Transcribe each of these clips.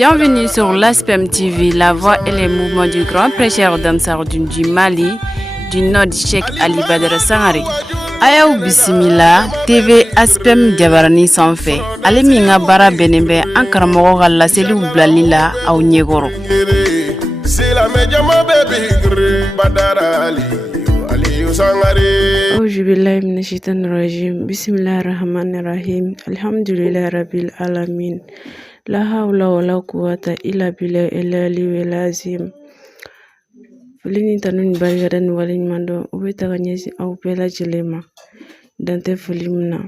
Bienvenue sur l'ASPEM TV, la voix et les mouvements du grand prêcheur d'Ansardoune du Mali, du Nord Cheikh Ali Badara Sangare. Ayaw Bismillah, TV ASPEM Jabarani Sanfé. Ale minga bara benembe an karamogo ka laseli bilali la aw ɲɛkɔrɔ. Auzu billahi minash shaitanir rajim. Bismillahir rahmanir rahim. Alhamdulillahi rabbil alamin. La hawla wala quwwata illa billahi al-azim. Foli tanun barika ni waliɲuman u bɛ taga ɲɛsin aw bɛɛ lajɛlen ma dantɛ foli min na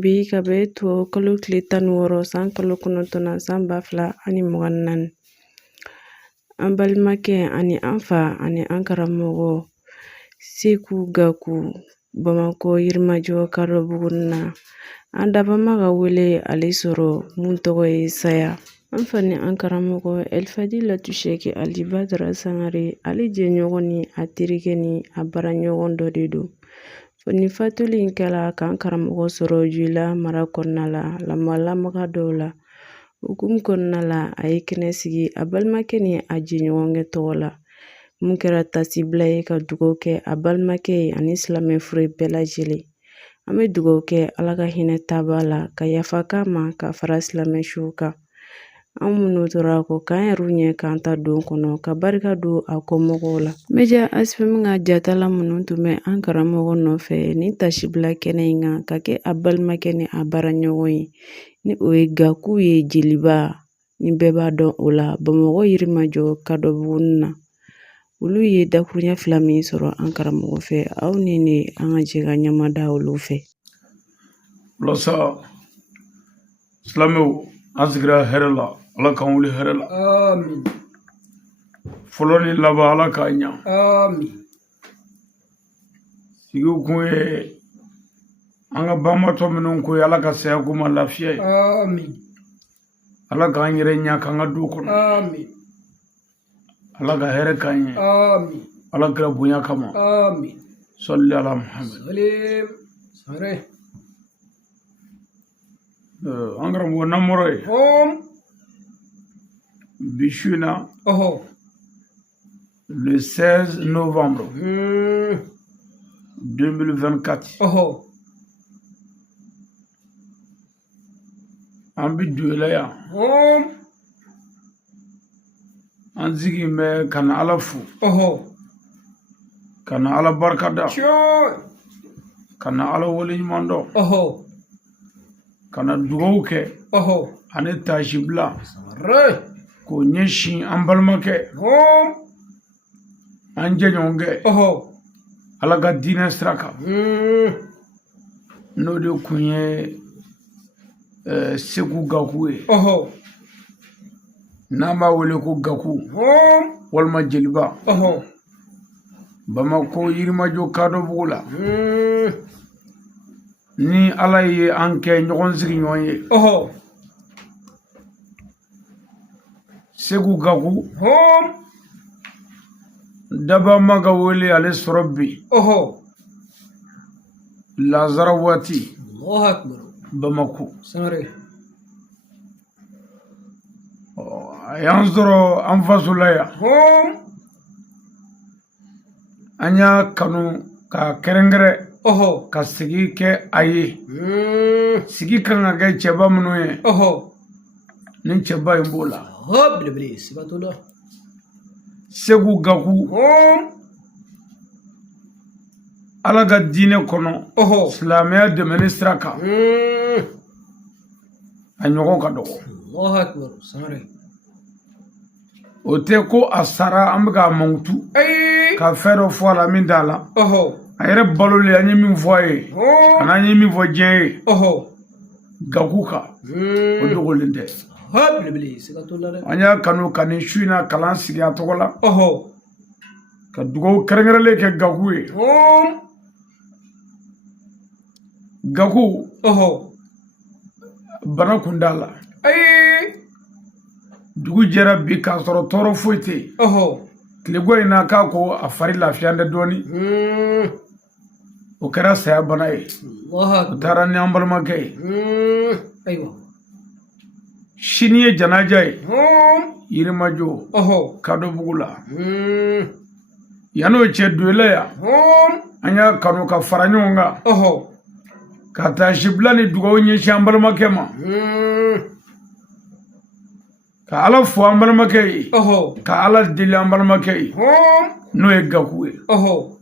bi ka bɛ to kalo tile 16 san kalo 9 san 2024 an balimakɛ ani an fa ani an karamɔgɔ Seku Gaku Bamako Yirimajɔ Kadɔbugu na an dabama ka wele ale sɔrɔ mun tɔgɔ ye Saya. An fani an karamɔgɔ Elfadilatu Sheikh Ali Badara Sangare ale jɛɲɔgɔn ni a terikɛ ni a baraɲɔgɔn dɔ de don. Fani fatuli in kɛla k'an karamɔgɔ sɔrɔ Joila mara kɔnɔna la lamɔlamaga dɔw la. Hukumu kɔnɔna la a ye kɛnɛ sigi a balimakɛ ni a jɛɲɔgɔnkɛ tɔgɔ la. Mun kɛra tasibila ye ka dugawu kɛ a balimakɛ ye ani silamɛ fure bɛɛ lajɛlen. An bɛ dugawu kɛ Ala ka hinɛ taab'a la ka yafa k'a ma ka fara silamɛ suw kan. An minnu tora kɔ k'an yɛrɛw ɲɛ k'an ta don kɔnɔ ka barika don a kɔmɔgɔw la. Media ASPEM ka jatala minnu tun bɛ an karamɔgɔ nɔfɛ ni tasibila kɛnɛ in kan ka kɛ a balimakɛ ni a baraɲɔgɔn ye ni o ye Gaku ye Jeliba ni bɛɛ b'a dɔn o la Bamakɔ Yirimajɔ Kadɔbugu na. Olu ye dakuruɲɛ 2 min sɔrɔ an karamɔgɔ fɛ aw ni ne an ka jɛ ka ɲamada olu fɛ. Lasa silamɛw an sigira hɛrɛ la Ala k'an wuli hɛrɛ la. Amin. Fɔlɔ ni laban Ala k'a ɲa. Amin. Sigiw kun ye an ka banbatɔ minnu ko ye Ala ka saya k'u ma lafiya ye. Amin. Ala k'an yɛrɛ ɲa k'an ka du kɔnɔ. Amin. Ala ka hɛrɛ k'an ye. Amin. Ala kira bonya kama. Amin. Salli ala Muhammad. Salim. Sare. An karamɔgɔ namɔrɔ ye. Hom. Bi su in na Oho. le 16 novembre 2024 Oho. an bi Joila yan. Hom. An sigin bɛ ka na Ala fo, Oho. ka na Ala barika da, Sure. ka na Ala waleɲuman dɔn, Oho. ka na dugawu kɛ Oho. ani tasibila Sare. k'o ɲɛsin an balimakɛ Hom. an jɛɲɔgɔnkɛ Oho. Ala ka diinɛ sira kan n'o de kun ye Seku Gaku ye Oho. n'an b'a wele ko Gaku Hom. walima Jeliba Oho. Bamako Yirimajɔ Kadɔbugu la ni Ala ye an kɛ ɲɔgɔn sigiɲɔgɔn ye. Oho. Seku Gaku Hom. daba ma ka wele ale sɔrɔ bi Oho. lazara waati Allahu Akbar. Bamako. Sare. A y'an sɔrɔ an faso la yan. Hom. An y'a kanu ka kɛrɛnkɛrɛn Oho. ka sigi kɛ a ye. Sigi kan ka kɛ cɛba minnu ye Oho. ni cɛba in b'o la. Hop lebele sibatula. Seku Gaku Hom. Ala ka diinɛ kɔnɔ Oho. silamɛya dɛmɛni sira kan a ɲɔgɔn ka dɔgɔ. Allahu Akbar. Sare. O tɛ ko a sara an bɛ k'a mankutu Ay. ka fɛn dɔ fɔ a la min t'a la. Oho. A yɛrɛ balolen an ye min fɔ a ye Hom. ani an ye min fɔ diɲɛ ye Oho. Gaku kan o dogolen tɛ. Hop lebele sibatula de. An y'a kanu ka nin su in na kalan sigi a tɔgɔ la Oho. ka dugawu kɛrɛnkɛrɛnlen kɛ Gaku ye. Hom. Gaku Oho. bana kun t'a la. Ay. Dugu jɛra bi k'a sɔrɔ tɔɔrɔ foyi tɛ yen. Oho. Tilegon in na k'a ko a fari lafiya tɛ dɔɔni. O kɛra saya bana ye. Allahu O Akbar. taara ni an balimakɛ ye. Aywa. sini ye janaja ye Hum. Yirimajo Oh. Kadobugu la Hmm. yan'o cɛ doyela ya Hum. an y'a kanu ka fara ɲɔgɔn kan Oh. ka taasibila ni dugawu ɲɛsin an balimakɛ ma Hmm. ka Ala fo an balimakɛ ye Oh. ka Ala deli an balimakɛ ye Hum. n'o ye Gaku ye Oh.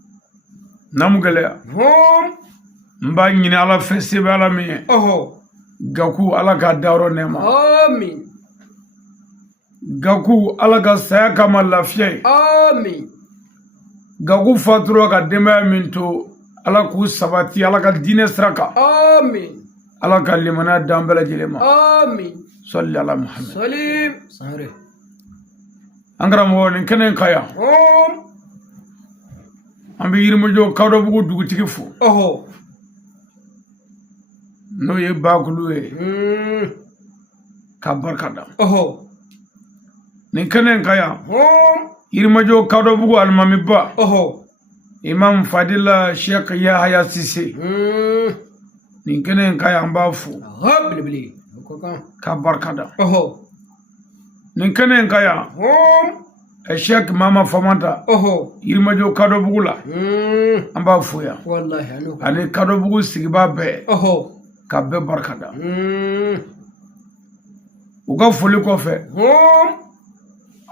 n'amu gɛlɛya Hum. n b'a ɲini Ala fɛ se bɛ Ala min ye Oh. Gaku Ala ka dayɔrɔ nɛɛma Amin. Gaku Ala ka saya kama lafiya ye Amin. Gaku fatura ka denbaya min to Ala k'u sabati Ala ka diinɛ sira kan Amin. Ala ka limaniya d'an bɛɛ lajɛlen ma Amin. salli ala Muhammad Salim. Sangare. an karamɔgɔ nin kɛnɛ in ka yan Hum. an bɛ Yirimajɔ Kadobugu dugutigi fo Oh. n'o ye Bakulu ye Hmm. ka barika da Oh. nin kɛnɛ in ka yan Hum. Yirimajɔ Kadobugu alimami ba Oh. Imam Fadila Sheikh Yahaya Sise Hmm. nin kɛnɛ in ka yan an b'a fo Ah, bili. Kokon. ka barika da Oh. nin kɛnɛ in ka yan Hum. Sheikh Mama Famanta Oh. Yirimajɔ Kadobugu la Hmm. an b'a fo yan Wallahi anu. ani Kadobugu sigibaa bɛɛ Oh. ka bɛɛ barika da Hmm. u ka foli kɔfɛ Hum.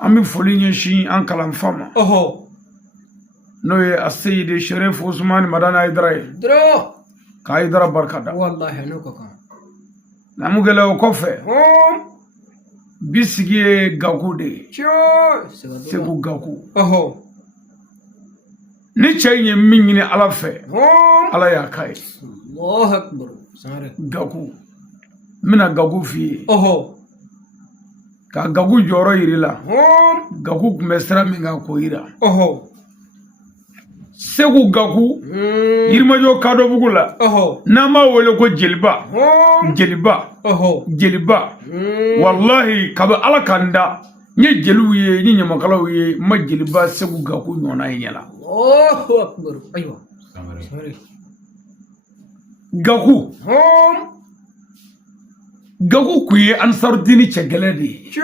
an bɛ foli ɲɛsin an kalanfa ma Oh. n'o ye a Seyidi Sherif Usmani Madani Ayidara ye Dro. ka Ayidara barika da Wallahi anu kokon. n'amu gɛlɛya o kɔfɛ Hum. bi sigi ye Gaku de ye Chio. Segu Gaku Oh. ni cɛ in ye min ɲini Ala fɛ Hum. Ala y'a k'a ye Allahu akbar. Sangare. Gaku n bɛna Gaku f'i ye Oh. ka Gaku jɔyɔrɔ yir'i la Hum. Gaku tun bɛ sira min kan k'o yira Oh. Segu Gaku Hmm. Yirimajɔ Kadobugu la Oh. n'an b'a wele ko jeliba Hum. jeliba Oh. jeliba Hmm. wallahi kabi Ala kan da n ye jeliw ye n ye ɲamakalaw ye n ma jeliba Segu Gaku ɲɔgɔnna ye ɲɛna Allahu akbar. Aywa. Sangare. Gaku Hum. Gaku kun ye Ansarudini cɛ gɛlɛn de ye Chio.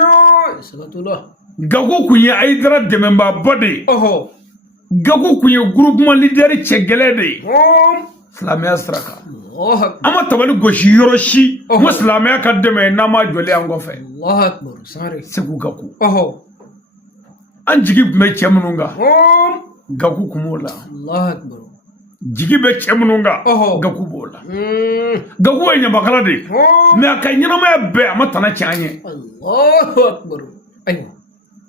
Sagatullah. Gaku kun ye Ayidara dɛmɛbaaba de ye Oh. Gaku kun ye groupement leader cɛ gɛlɛn de ye Hum. silamɛya sira kan Allahu akbar. an ma tabali gosi yɔrɔ si n ko silamɛya ka dɛmɛ ye n'an ma jɔlen an kɔfɛ Allahu akbar. Sangare. Segu Gaku Oh. an jigi tun bɛ cɛ minnu kan Hum. Gaku kun b'o la Allahu akbar. jigi bɛ cɛ minnu kan Oh. Gaku b'o la Hmm. Gaku ye ɲamakala de ye Hum. mɛ a ka ɲɛnamaya bɛɛ a ma tana cɛ an ye Allahu akbar. Aywa.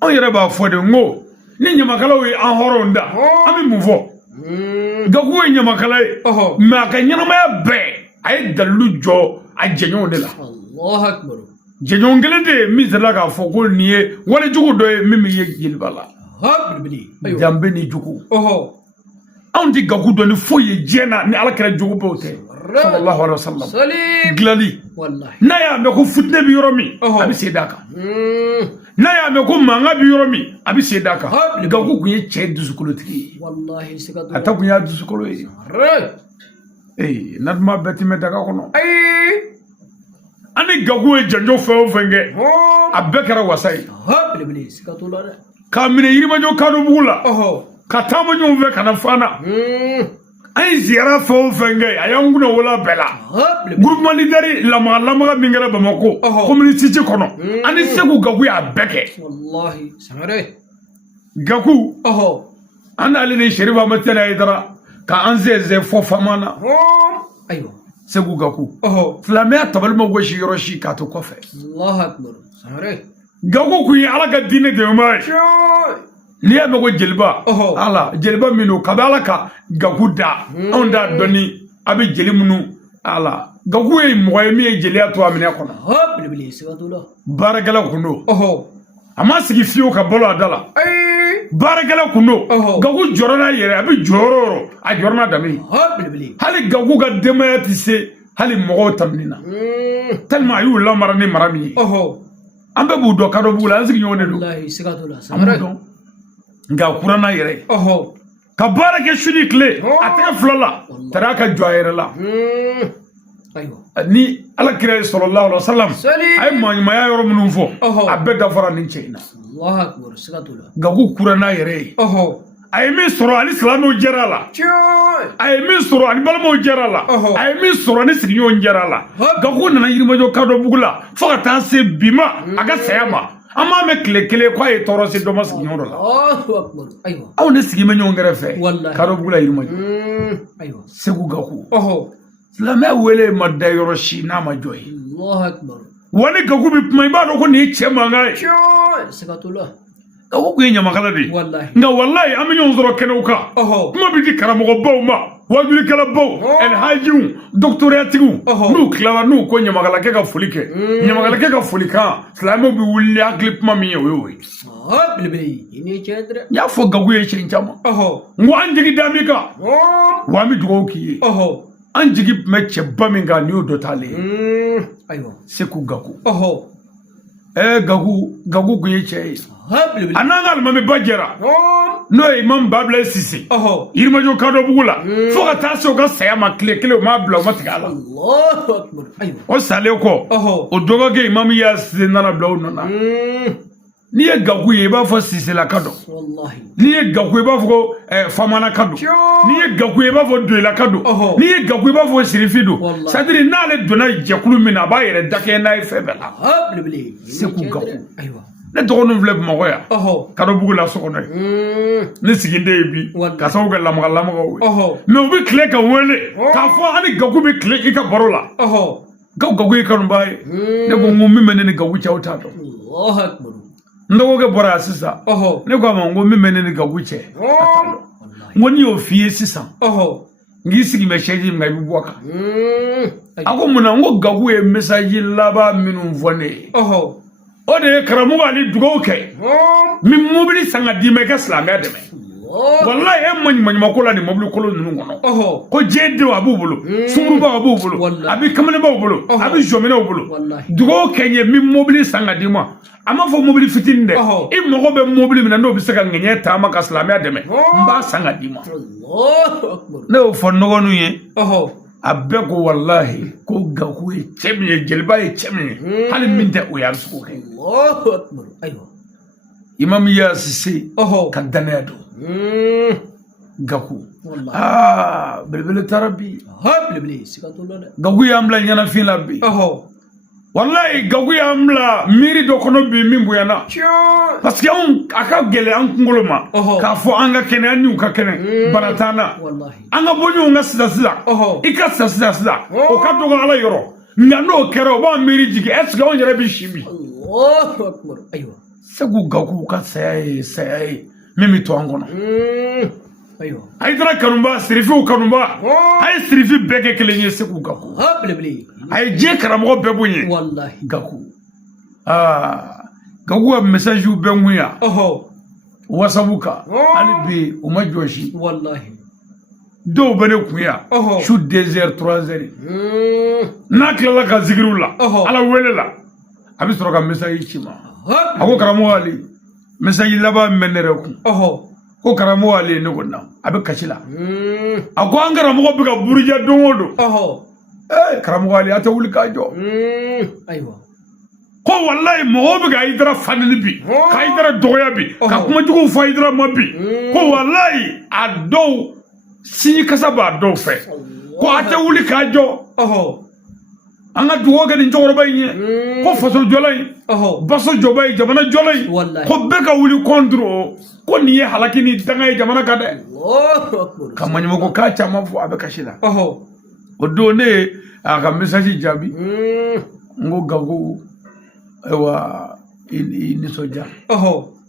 anw yɛrɛ b'a fɔ de n ko ni ɲamakalaw ye an hɔrɔnw da an bɛ mun fɔ Hmm. Gaku ye ɲamakala ye Oh. mɛ a ka ɲɛnamaya bɛɛ a ye dalilu jɔ a jɛɲɔgɔnw de la Allahu akbar. jɛɲɔgɔn kelen de ye min sera k'a fɔ ko nin ye walejugu dɔ ye min bɛ ye jeliba la Ah, bili. Aywa. danbe ni jugu Oh. anw tɛ Gaku dɔn ni foyi ye diɲɛ na ni Ala kɛra jugu bɛɛ tɛ sallallahu alaihi wa sallam Salim. dilali Wallahi. n'a y'a mɛn ko fitinɛ bɛ yɔrɔ min Oh. a bɛ sen d'a kan Hmm. n'a y'a mɛn ko mankan bɛ yɔrɔ min a bɛ sen d'a kan Ah, Gaku kun ye cɛ dusukolotigi ye Wallahi a sagatullah. ta kun y'a dusukolo ye Re. natuma bɛɛ tɛ mɛn daga kɔnɔ Ay. an ni Gaku ye janjo fɛn o fɛn kɛ Hum. a bɛɛ kɛra wasa ye Ah, bili. Sagatullah de. k'a minɛ Yirimajɔ Kadobugu la Oh. ka taama ɲɔgɔn fɛ ka na Fana Hmm. an ye ziyara fɛn o fɛn kɛ a y'an kunna wolo a bɛɛ la Ah, bili. groupement leader lamaga min kɛra Bamako Ɔhɔ. community kɔnɔ ani Segu Gaku y'a bɛɛ kɛ Wallahi. Sangare. Gaku Oh. an n'ale ni Sherif Amatɛli Ayidara ka an zɛzɛ fɔ fama na Hum. Aywa. Segu Gaku Oh. silamɛya tabali ma gosi yɔrɔ si k'a to kɔfɛ Allahu akbar. Sangare. Gaku kun ye Ala ka diinɛ dɛmɛbaa ye Chio. n'i y'a mɛn ko jeliba Ɔhɔ. ala jeliba min don kabi Ala ka Gaku da anw t'a dɔn ni a bɛ jeli minnu ala Gaku ye mɔgɔ ye min ye jeliya to a minɛ kɔnɔ Ah, bili. Sagatullah. baarakɛla kun don Oh. a ma sigi fiyewu ka balo a da la Ay. baarakɛla kun don Ɔhɔ. Gaku jɔra n'a yɛrɛ a bɛ jɔ yɔrɔ o yɔrɔ a jɔra n'a danbe ye Ah, bili. hali Gaku ka denbaya tɛ se hali mɔgɔw tamini na Hmm. tellement a y'u lamara ni mara min ye Oh. an bɛɛ b'u dɔn Kadobugu la an sigiɲɔgɔn de don Wallahi sagatullah. an b'u Sangare. dɔn nka a kura n'a yɛrɛ ye Oh. ka baara kɛ su ni tile a tɛgɛ fila la tari a ka jɔ a yɛrɛ la Hmm. أيوة ni ala kira sallallahu alaihi wasallam ay ma ya yoro munun fo abeda fara nin cheina الله أكبر سكتولا gagu kurana yere ay mi soro ali islamu jerala ay mi soro ali balmo jerala ay mi soro ni sigiyo jerala gagu nana yirma jo kado bugula fo ka ta se bima aga sayama ama me kle ko ay toro se do mas giyo la الله أكبر أيوة aw ne sigi me nyongere fe kado bugula yirma jo أيوة segu gagu lama wele madda yoro shi na ma joy الله أكبر wani gagu bi mai ba do ko ni chema ngai سكتولا gagu ko nyama kala di والله nga wallahi am nyon zoro kenouka kuma bi di karamo baw ma wajuli kala baw el hajiu doctoratigu nu klara nu ko nyama kala ke ka fulike nyama kala ke ka fulika slamo bi wuli aklip ma mi yoy بلبلي إني كادر ya fo gagu ye chenchama ngo anjigi damika wa mi dugo ki anjigi meche baminga ni odo tale أيوة seku gagu gagu ko ye che بلبلي anangal mami bajera no imam babla sisi yirma jo kado bugula fo ka taso ka saya ma kle ma bla ma tigala الله أكبر أيوة o sale ko o dogo ke imam ya sinana bla nona ni ye gagu ye ba fo sisi la kado والله ni ye gagu ye ba fo famana kado ni ye gagu ye ba fo doila kado ni ye gagu ye ba fo sirifido sadiri nale dona jekulu mina ba yere dake na febela بلبلي seku gagu أيوة ne dogonu vle magoya kado bugula sokono ne siginde bi ka sawu ga lamaga we me obi kle ka wele ka fo ani gagu bi kle ika barola gagu ika rumbai ne go ngumi menene gagu chauta to الله أكبر ndo go bora sisa ne go ma ngumi menene gagu che ngoni ofie sisa ngi sigi me sheji ngai buwaka ako muna ngo gagu e message laba minun vone o de karamu ali dugo ke min mobili sanga dime ka islamia deme wallahi man makola ni mobili kolo nunu ngono ko jede wa bubulu suru ba bubulu abi kamane ba bubulu abi jomina bubulu dugo kenye min mobili sanga dima ama fo mobili fitinde e mogo be mobili mina no bi saka ngenye ta ma ka islamia deme mba sanga dima الله أكبر ne o fo nogo nu ye abeko wallahi ko gaku e chemye jelba e chemye hali minte o yar suko ke الله أكبر أيوة imam ya sisi kadane do gaku والله belbele tarabi بلبلي سكتولا gagu ya amla nyana fila bi wallahi gagu ya amla miri do kono bi mimbu yana parce que on aka gele an kungolo ma ka fo anga kene anyu ka kene baratana والله anga bonyo nga sida ika sida o ka dogo ala yoro ngano kero ba miri jigi est ce on yere bi shibi الله أكبر أيوة segu gagu ka say mimi to angono أيوة ay dara kanumba sirifi kanumba ay sirifi beke kelenye segu gagu بلبلي ay je karamo bebunye والله gagu gagu message u benguya wasabuka ali bi uma joshi والله do bene kuya shu 2h 3h na kala ka zikirula ala welela abi soro ka message chima ako karamo ali message laba menere ku ko karamo ali ne ko na abi kachila ako angara mo bi ka burja dongodo karamo ali ata wuli ka jo أيوة ko wallahi mo bi ga idra fanni bi ka idra doya bi ka kuma jugo fa idra mabi ko wallahi ado sini kasaba do fe ko ata wuli ka jo anga duwo ga ni jogoro bay ni ko fasol jolay baso jobay jamana jolay ko be ka wuli kontro ko ni ye halakini dangay jamana ka de الله أكبر kamani mo ko ka chama fu abe kashila o do ne aka message jabi ngo gago ewa ini soja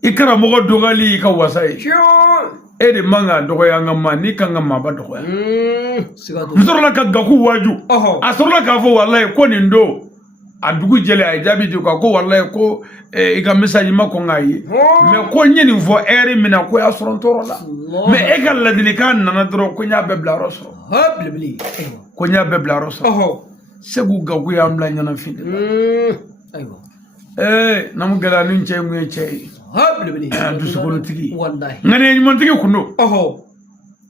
ikara mo dogali ka wasai e de manga dogo yanga mani kanga maba dogo ya سكتولا nzorola ka gaku waju asorola ka fo wallahi ko ni ndo adugu jele ay jabi di ko wallahi ko iga message ma ko ngai me ko nyeni fo ere mina ko ya soron torola me egal ladini kan nana dro ko nya bebla roso بلبلي أيوة ko nya bebla roso segu gaku ya amla nyana fide أيوة namu gala nin cey mu cey بلبلي du sugolo tigi والله ngane mon tigi kuno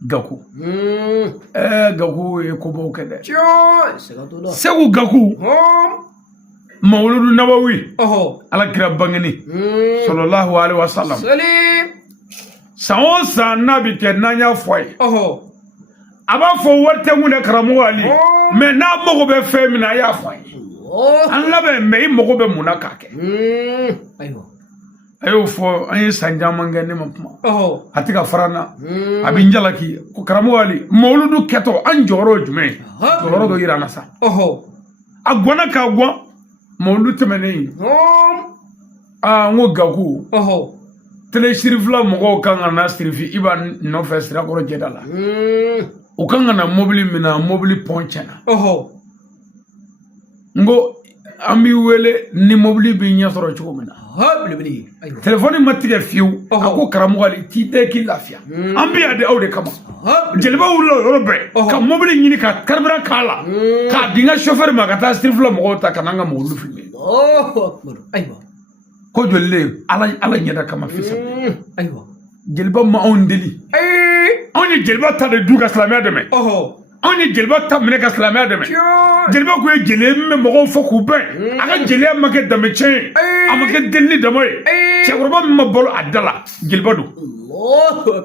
Gakou. Gakou ye kobaw kɛ dɛ. Siga t'o la. Segu Gakou. Mawludu Nabawi. Alakira bangeni. Sallallahu alaihi wasallam. San o san n'a bi kɛ n'an y'a fɔ a ye. A b'a fɔ wari tɛ mun na karamɔgɔ Ali. Mais n'a mago bɛ fɛn min na a y'a fɔ a ye. An labɛn mais i mago bɛ mun na k'a kɛ. Ayiwa. A y'o fɔ an ye san caman kɛ ne ma kuma. A tɛ ka fara n na. A bɛ n jalaki ko karamɔgɔ Ali mawludu kɛtɔ an jɔyɔrɔ ye jumɛn ye. Jɔyɔrɔ dɔ yira an na sa. A gɔnna k'a gɔn mawludu tɛmɛnen. N ko Gakou. Tele sirifila mɔgɔw kan ka na sirifi Iba nɔfɛ sirakɔrɔ jɛda la. U kan ka na mobili min na mobili pɔn tiɲɛna. N ko an b'i wele ni mobili b'i ɲɛ sɔrɔ cogo min na. Telefɔni ma tigɛ fiyewu. A ko karamɔgɔ Ali t'i den k'i lafiya. An bɛ yan de aw de kama. Jeliba wulila o yɔrɔ bɛɛ ka mobili ɲini ka carburant k'a la k'a di n ka chauffeur ma ka taa sirifila mɔgɔw ta ka na an ka mɔbili filmer. Ayiwa. Ko joli le ala ɲɛda kama fisa. Ayiwa. Jeliba ma anw deli. Anw ye jeliba ta de du ka silamɛya dɛmɛ. Anw ye jeliba ta minɛ ka silamɛya dɛmɛ. Jeliba ko ye jeli min bɛ mɔgɔw fɔ k'u bɛn. A ka jeliya ma kɛ danbe tiɲɛ ye. A ma kɛ delili dama ye. Cɛkɔrɔba min ma balo a da la jeliba don.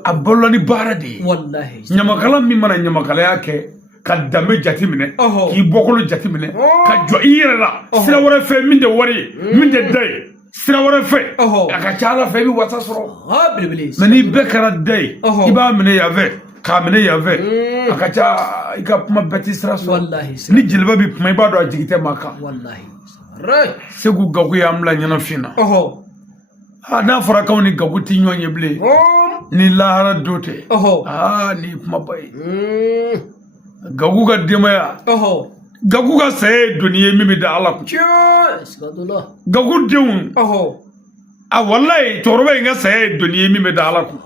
A balola ni baara de ye. Ɲamakala min mana ɲamakalaya kɛ ka danbe jate minɛ k'i bɔkolo jate minɛ ka jɔ i yɛrɛ la sira wɛrɛ fɛ min tɛ wari ye min tɛ da ye. Sira wɛrɛ fɛ a ka ca Ala fɛ i bɛ wasa sɔrɔ. Mais ni bɛɛ kɛra da ye i b'a minɛ yan fɛ k'a minɛ yan fɛ a ka ca i ka kuma bɛɛ tɛ sira sɔrɔ. Ni jeliba bi kuma i b'a dɔn a jigi tɛ maa kan. Segu Gakou y'an bila ɲɛnafin na. N'a fɔra k'anw ni Gakou tɛ ɲɔgɔn ye bilen ni lahara don tɛ ni kumaba ye. Gakou ka denbaya. Gakou ka saya ye doni ye min bɛ da Ala kun. Gakou denw walayi cɛkɔrɔba in ka saya ye doni ye min bɛ da Ala kun.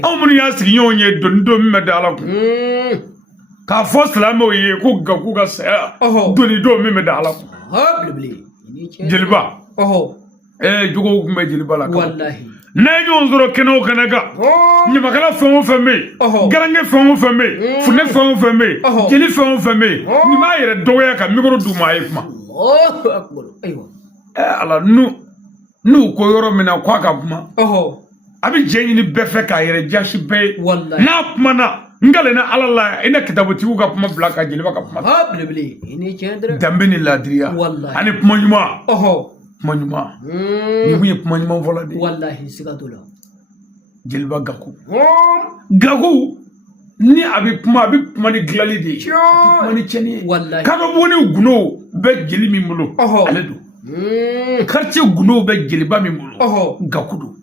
Anw minnu y'a sigiɲɔgɔnw ye doni don min bɛ da Ala kun. K'a fɔ silamɛw ye ko Gakou ka saya doni don min bɛ da Ala kun. Jeliba jogow tun bɛ jeliba la. N'a ye ɲɔgɔn sɔrɔ kɛnɛ o kɛnɛ kan ɲamakala fɛn o fɛn bɛ yen garange fɛn o fɛn bɛ yen funɛ fɛn o fɛn bɛ yen jeli fɛn o fɛn bɛ yen n'i b'a yɛrɛ dɔgɔya ka micro d'u ma a ye kuma. Ala n'u ko yɔrɔ min na k'a ka kuma a bɛ jɛ ɲini bɛɛ fɛ k'a yɛrɛ jasi bɛɛ ye n'a kumana n galena Ala la i na kitabutigiw ka kuma bila ka jeliba ka kuma. Danbe ni laadiriya ani kuma ɲuman. Kuma ɲuman ni mun ye kuma ɲuman fɔlɔ de ye. Siga t'o la. Jeliba Gakou. Gakou ni a bɛ kuma ni dilali de ye. Kuma ni tiɲɛni ye. Kadɔbugu ni gundo bɛ jeli min bolo ale don. Quartier gundo bɛ jeliba min bolo Gakou don.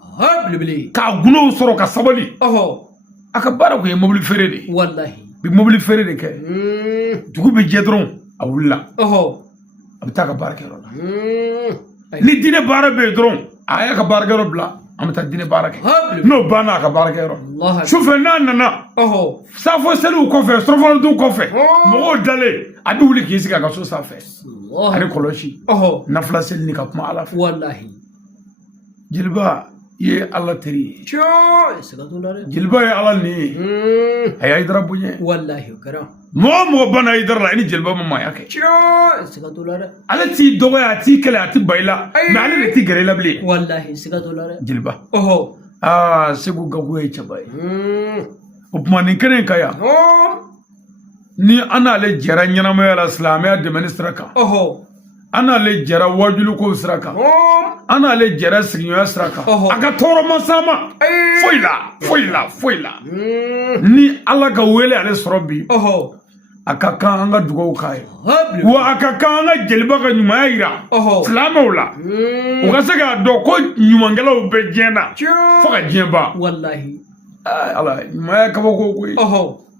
K'a gundow sɔrɔ ka sabali. A ka baara kun ye mobili feere de ye. Bi mobili feere de kɛ. Dugu bɛ jɛ dɔrɔn a wulila. A bɛ taa ka baarakɛyɔrɔ la. Ni diinɛ baara bɛ yen dɔrɔn a y'a ka baarakɛyɔrɔ bila an bɛ taa diinɛ baara kɛ. N'o banna a ka baarakɛyɔrɔ. Sufɛ n'a nana safo seliw kɔfɛ surɔfanaduw kɔfɛ mɔgɔw dalen a bɛ wuli k'i sigi a ka so sanfɛ ani kɔlɔsi nafila seli ni ka kuma Ala fɛ. Jeliba i ye Ala teri ye. Jeliba ye Ala nin ye a y'a Hayidara bonya. Mɔgɔ o mɔgɔ banna Hayidara la i ni jeliba ma maaya kɛ. Ale t'i dɔgɔya a t'i kɛlɛ a t'i ba i la mais ale de t'i gɛrɛ i la bilen. Jeliba Segu Gakou ye cɛba ye. O tuma nin kɛnɛ in ka yan ni an n'ale jɛra ɲɛnamaya la silamɛya dɛmɛni sira kan an n'ale jɛra wajuliko sira kan an n'ale jɛra sigiɲɔgɔnya sira kan a ka tɔɔrɔ ma s'a ma foyi la ni Ala ka wele ale sɔrɔ bi a ka kan an ka dugawu k'a ye wa a ka kan an ka jeliba ka ɲumanya yira silamɛw la u ka se k'a dɔn ko ɲumankɛlaw bɛ diɲɛ na fo ka diɲɛ ban. Ala ɲumanya kabako koyi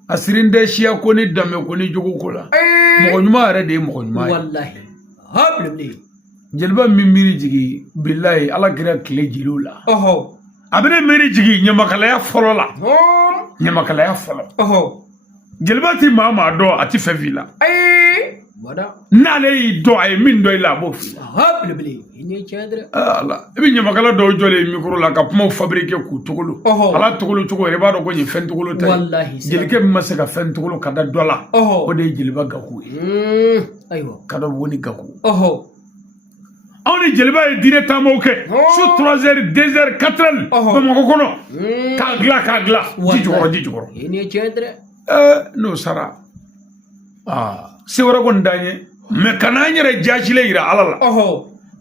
a sirin tɛ siya ko ni danbe ko ni jogo ko la mɔgɔ ɲuman yɛrɛ de ye mɔgɔ ɲuman ye. Jeliba min miiri jigi bilahi Ala kira tile jeliw la a bɛ ne miiri jigi ɲamakalaya fɔlɔ la. Jeliba ti maa dɔn a ti fɛn f'i la n'ale do ay min do ila bo fi ala ibi nyamakala do jole micro la ka kuma fabriquer ku tugulu ala tugulu tugo re ba do ko ni fen tugulu tay jelike ma se ka fen tugulu kada dola o de jeliba gaku aywa kada woni gaku on est jeliba directement OK sur 3h 2h 4h ba mako kono ka gla di jogoro ini cedre no sara se wara gon danye me kananyere jashile ira alala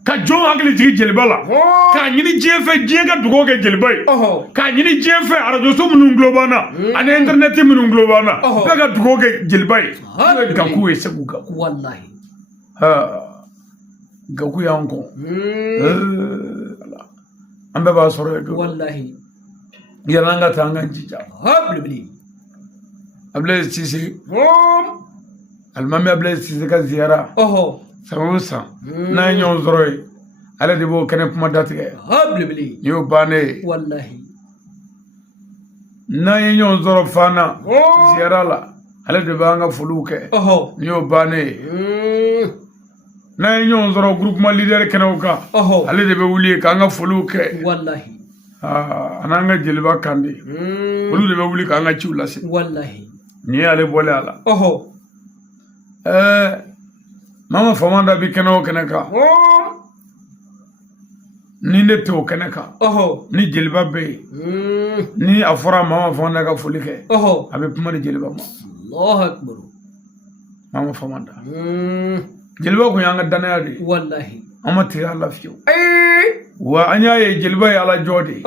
ka jon hakli jigi jeliba la ka nyini jefe jega dugo ke jeliba ka nyini jefe arajo so munun globana an internet munun globana ka dugo ke jeliba ka kuwe se buga wallahi gaku yanko ambe ba soro do wallahi yalanga tanga jija habli Ablaye Cissé almami Ablaye Cissé ka ziyara samusa na nyon zoroy ala de bo kene kuma datige habli yo bane wallahi na nyon zoro fana ziyara la ala de banga fuluke yo bane na nyon zoro groupement leader kenoka ala de be wuli ka nga fuluke wallahi ananga jeliba kandi wulu de be wuli ka nga ciulase wallahi ni ale bole ala mama famanda bi keno keneka ni ne to keneka ni jeliba be ni afora mama famanda ka fulike abe kuma ni jeliba ma Allahu akbar mama famanda jeliba ko yanga danaya de wallahi amati Allah fiyo wa anya ye jeliba ya ala jodi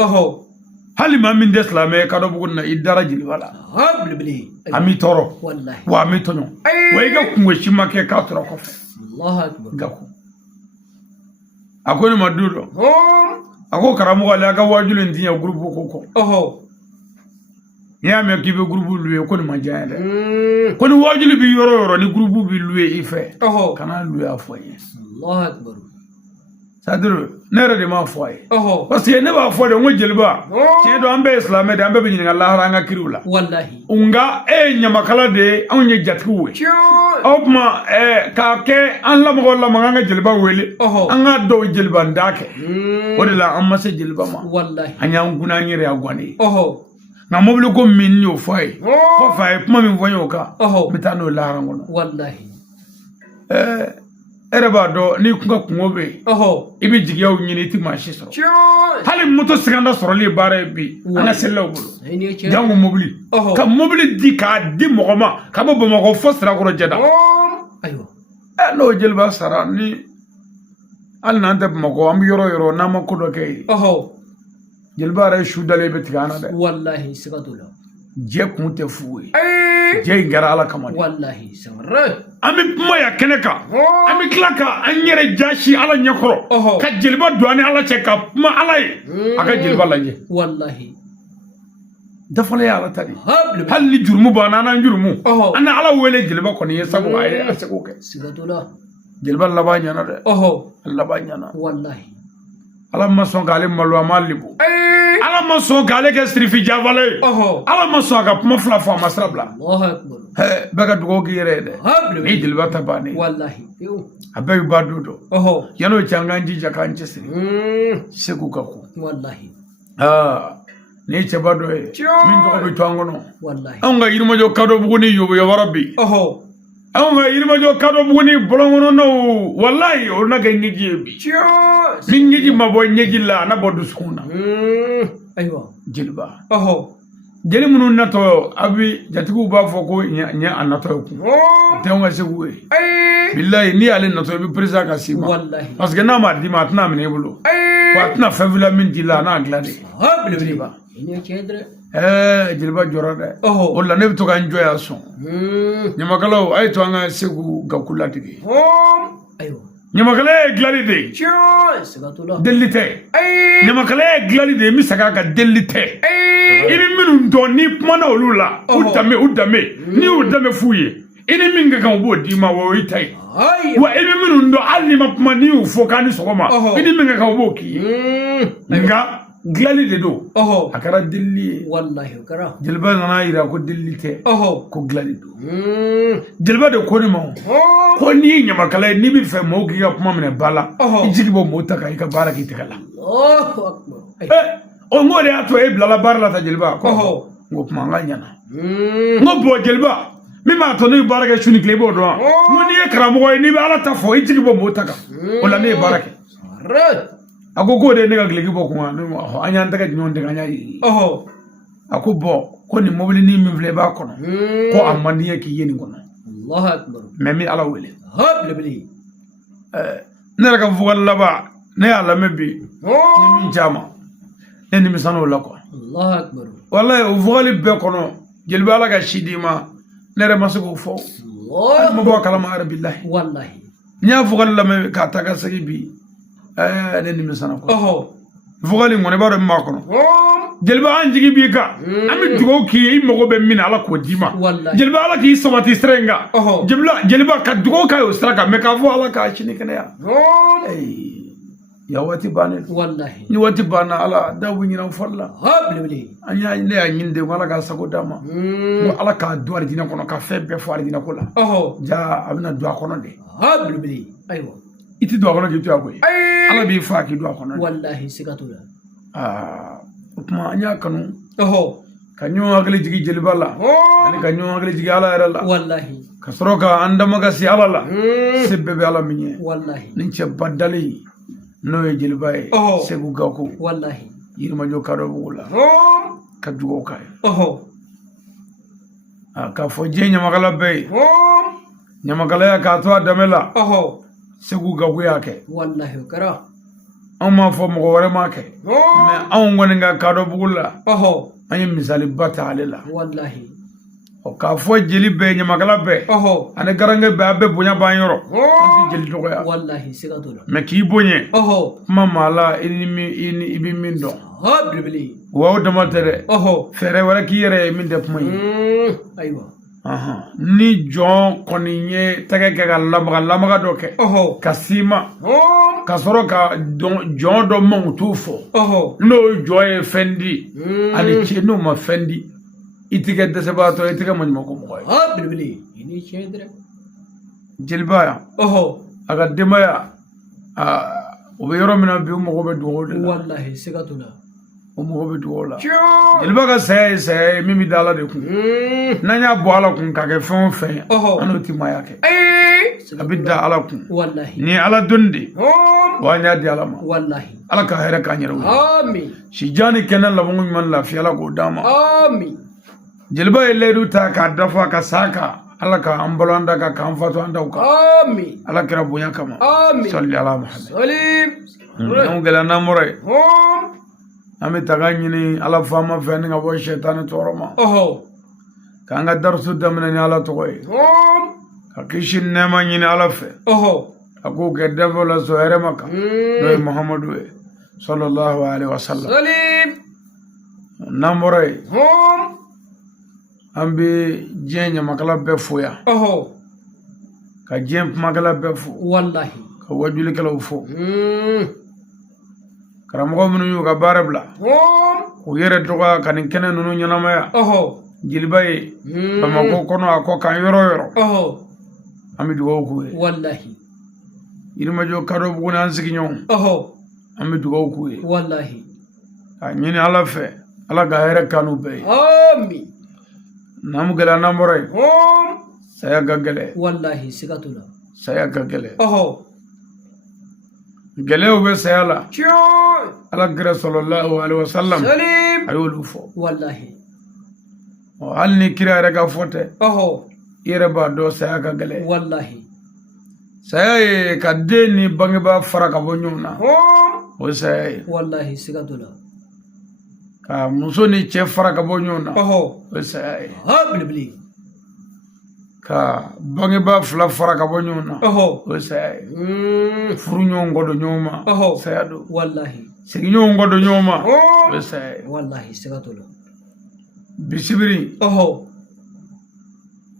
hali ma min deslame ka do bugun na idara jeliba la habli ami toro wallahi wa ami tonyo wa iga kunwe shima ke ka toro ko fe Allahu akbar gako akoni madudo ako karamu wala ga wajulu ndinya grupu ko ya me kibe grupu luwe ko ni majaya de ko ni wajulu bi yoro ni grupu bi luwe ife kana luwe afoye Allahu akbar sadru nere de ma foye parce que ne ba foye ngo jeliba ke do ambe islamé de ambe bi ni Allah ranga kirula wallahi unga nyamakala de onye jatkuwe opma ka ke an la mo la manga jeliba wele anga do jeliba ndake odila amma se jeliba ma wallahi anya nguna nyere agwane na mobile ko min yo foye ko faye kuma min foye ka mitano la rango wallahi ereba do ni kunga kungobe ibi jigiya nyini ti mashi soro hali moto siganda soro li bare bi ana sella bulu jangu mobili ka mobili di ka di mogoma ka bo mo fosra ko jeda aywa no jelba sara ni al nan de mo am yoro na ma ko do kay jelba ra shudale be tigana de wallahi sigatula je kunte fuwe je ngara ala kamani wallahi samra ami kuma ya keneka ami klaka anyere jashi ala nyakoro ka jelba duani ala cheka kuma ala aka jelba laje wallahi dafale ya ala tadi hal ni jurmu bana nan jurmu ana ala wele jelba ko ni sabu ay asako ke sigatula jelba labanya na de labanya na wallahi ala mason gale malwa malibu ala mason gale ke strifi javale ala mason ga kuma fla fo masrabla Allahu akbar baga dugo gi yere de ni jelba tabani wallahi abe badudo yano changanji jakanche siri segu kako wallahi ni cebado e min ko be twangono wallahi anga yirmo jo kado buguni yobo ya rabbi anga yirmo jo kado buguni bolongono no wallahi o naga ngiji bi min ngiji mabo ngiji la na bodu skuna aywa jilba jeli munun nato abi jatigu ba foko nya anato ku tenga segu e billahi ni ale nato bi presa ka sima wallahi parce que na ma di ma tna mine bulo watna favila min dila na glade jilba ini cedre jilba jorade wala ne to kan joya son nyamakalo ay to anga segu gakula dige aywa nyamakale glali de sigatula delite nyamakale glali de mi saka ka delite ini minun do ni mana olula udame ni udame fuye ini minga kan bo di ma wo itai wa ini minun do alli ma kuma ni ufo kan sogoma ini minga kan bo ki nga gilali de do a kɛra delili ye wallahi o kɛra jeliba nana yira ko delili tɛ ko gilali do jeliba de ko ne ma ko n'i ye ɲamakala ye n'i bɛ fɛ mɔgɔw k'i ka kuma minɛ ba la i jigi bɔ mɔgɔw ta kan i ka baara k'i tɛgɛ la o n ko de y'a to e bilala baara la ta jeliba ko n ko kuma an ka ɲana n ko bɔn jeliba min b'a to ne ye baara kɛ su ni tile i b'o dɔn wa n ko n'i ye karamɔgɔ ye n'i bɛ ala ta fɔ i jigi bɔ mɔgɔw ta kan o la ne ye baara kɛ a ko k'o de ye ne ka gileki bɔ kuma an y'an tɛgɛ ɲɔgɔn tigɛ an y'a ye a ko bɔn ko nin mobilinin min filɛ i b'a kɔnɔ ko a man di ye k'i ye nin kɔnɔ mɛ n bɛ ala wele ne yɛrɛ ka fugali laban ne y'a lamɛn bi n ye min caman ne nimisana o la kuwa walayi o fugali bɛɛ kɔnɔ jeliba ala ka si d'i ma ne yɛrɛ ma se k'o fɔ hali ma bɔ a kalama yɛrɛ bilahi n y'a fugali lamɛn k'a ta ka segin bi ne nimisana kuwa fugali in kɔni i b'a dɔn min b'a kɔnɔ jeliba an jigi b'i kan an bɛ dugawu k'i ye i mago bɛ min na ala k'o d'i ma jeliba ala k'i sabati sira in kan jeliba ka dugawu k'a ye o sira kan mɛ k'a fɔ ala k'a sini kɛnɛya ya waati bannen ni waati banna ala da bɛ ɲinɛ fɔli la ne y'a ɲini de ko ala k'a sago d'a ma ko ala k'a don alijinɛ kɔnɔ ka fɛn bɛɛ fɔ alijinɛ ko la ja a bɛna don a kɔnɔ de i tɛ don a kɔnɔ k'i to a koyi ala b'i fa k'i don a kɔnɔ o tuma an y'a kanu ka ɲɔgɔn hakili jigi jeliba la ani ka ɲɔgɔn hakili jigi ala yɛrɛ la ka sɔrɔ ka an dama ka se ala la se bɛɛ bɛ ala min ye ni cɛba dalen n'o ye jeliba ye segu gaku yirimajɔ kadɔbugu la ka dugawu k'a ye k'a fɔ diɲɛ ɲamakala bɛɛ ye ɲamakalaya k'a to a danbe la segu gaku y'a kɛ anw m'a fɔ mɔgɔ wɛrɛ m'a kɛ mɛ anw kɔni ka kadɔbugu la an ye misaliba ta ale la k'a fɔ jeli bɛɛ ɲamakala bɛɛ ani garankɛ bɛɛ a bɛɛ bonya b'an yɔrɔ an tɛ jeli dɔgɔya mɛ k'i bonya kuma maa la i bɛ min dɔn wa o dama tɛ dɛ fɛɛrɛ wɛrɛ k'i yɛrɛ ye min tɛ kuma ye ni jɔn kɔni ye tɛgɛ kɛ ka lamaga dɔ kɛ ka s'i ma ka sɔrɔ ka jɔn dɔ mankutu fɔ n'o jɔn ye fɛn di ani cɛ n'o ma fɛn di i tɛ kɛ dɛsɛbaatɔ i tɛ kɛ maɲumanko mɔgɔ ye jeliba yan a ka denbaya o bɛ yɔrɔ min na bi o mago bɛ dugawu de la o mago bɛ dugawu la jeliba ka saya ye saya ye min bɛ da ala de kun n'an y'a bɔ ala kun k'a kɛ fɛn o fɛn ye an n'o tɛ maaya kɛ a bɛ da ala kun nin ye ala dɔnni de wa an y'a di ala ma ala ka hɛrɛ k'an yɛrɛ ye si jan ni kɛnɛ labanko ɲuman lafiya ala k'o d'an ma jeliba ye layidu ta k'a dafa ka sa kan ala k'an balo an da kan k'an fatu an daw kan ala kɛra bonya kama sɔli ala muhamɛd n'anw gɛlɛya n'an bɔra ye an bɛ taga ɲini ala faama fɛ ni ka bɔ sɛtani tɔɔrɔ ma k'an ka darisu daminɛ ni ala tɔgɔ ye ka kisi nɛɛma ɲini ala fɛ a k'o kɛ dɛfɛw la sɔn hɛrɛ ma kan n'o ye muhamadu ye sallallahu alaihi wa sallam n'an bɔra ye an bɛ diɲɛ ɲamakala bɛɛ fo yan ka diɲɛ kumakala bɛɛ fo ka wajulikɛlaw fo karamɔgɔ minnu y'u ka baara bila u yɛrɛ dɔgɔya ka nin kɛnɛ ninnu ɲɛnamaya jeliba ye bamakɔ kɔnɔ a kɔ kan yɔrɔ o yɔrɔ an bɛ dugawu k'u ye yirimajɔ kadɔbugu n'an sigiɲɔgɔn an bɛ dugawu k'u ye ka ɲini ala fɛ ala ka hɛrɛ kanu bɛɛ ye n'an gɛlɛya n'an bɔra yen saya ka gɛlɛ saya ka gɛlɛ gɛlɛyaw bɛ saya la ala kira sallallahu alaihi wasallam a y'olu fɔ hali ni kira yɛrɛ ka fɔ tɛ i yɛrɛ b'a dɔn saya ka gɛlɛ saya ye ka den ni bangebaa fara ka bɔ ɲɔgɔn na o ye saya ye ka muso ni cɛ fara ka bɔ ɲɔgɔn na o ye saya ye ka bangebaa fila fara ka bɔ ɲɔgɔn na o ye saya ye furu ɲɔgɔn kɔ don ɲɔgɔn ma saya don sigi ɲɔgɔn kɔ don ɲɔgɔn ma o ye saya ye bisibiri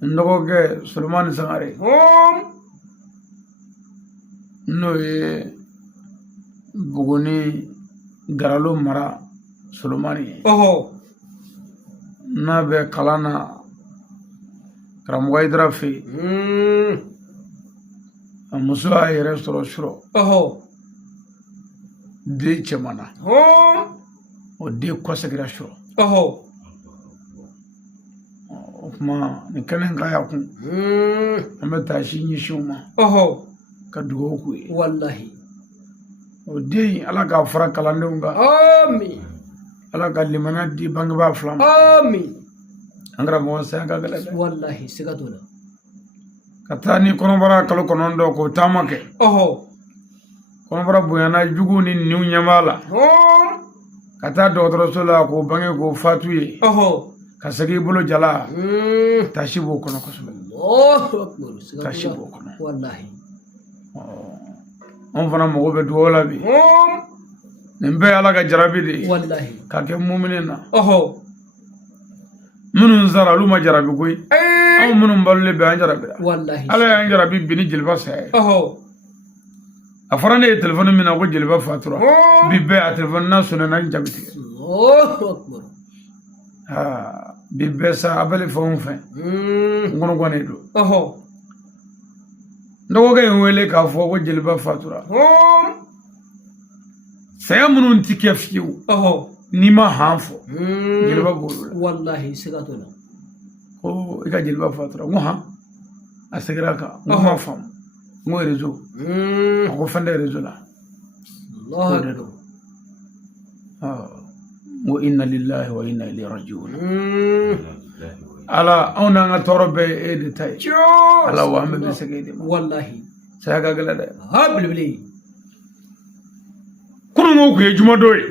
n dɔgɔkɛ solomani sangare n'o ye buguni garalo mara Solomani Oho. n'a bɛ kalan na karamɔgɔ Idara fɛ yen a muso y'a yɛrɛ sɔrɔ surɔ Oho. den cɛman na o den kɔsegira surɔ Oho. o tuma nin kɛnɛ ka y'a kun an bɛ taa si ɲɛsinw ma Oho. ka dugawu k'u ye Wallahi. o den Ala k'a fara kalandenw kan Amin. Ala ka limaniya di bangebaa fila ma Amin. an karamɔgɔ saya ka gɛlɛn dɛ Wallahi siga t'o la. ka taa ni kɔnɔbara kalo 9 k'o taama kɛ Oho. kɔnɔbara bonyana juguw ni niw ɲɛ b'a la ka taa dɔgɔtɔrɔso la k'o bange k'o fatu ye Oho. ka segin i bolo jala tasi b'o kɔnɔ kosɛbɛ Allahu akbar. Siga tasi t'o b'o la. kɔnɔ Wallahi. anw fana mago bɛ dugawu la bi nin bɛɛ ye Ala ka jarabi de ye Wallahi. ka kɛ mumini na Oho. minnu sara olu ma jarabi koyi anw minnu balolen bɛ an jarabira Wallahi. Ala y'an jarabi bi ni jeliba saya ye Oho. a fɔra ne ye telefɔni min na ko jeliba fatura bi bɛɛ a telefɔni na sɔnna n jaabi tigɛ Allahu akbar. bi bɛɛ sa a bɛ le fɛn o fɛn n kɔnɔ gannen don Oho. n dɔgɔkɛ in wele k'a fɔ ko jeliba fatura saya minnu ti kɛ fiyewu Oho. n'i ma han fɔ jeliba b'olu la Wallahi siga t'o la. ko i ka jeliba fatura n ko han a segira a kan n ko ma faamu n ko réseau a ko fɛn tɛ réseau la Allahu o de akbar. don n ko inna lillahi wa inna ilayhi rajiun Ala anw n'an ka tɔɔrɔ bɛɛ ye e de ta ye Ala wa an bɛɛ bɛ segin e de ma Wallahi. saya ka gɛlɛn dɛ Ha bilibili. kunun ko tun ye jumadon ye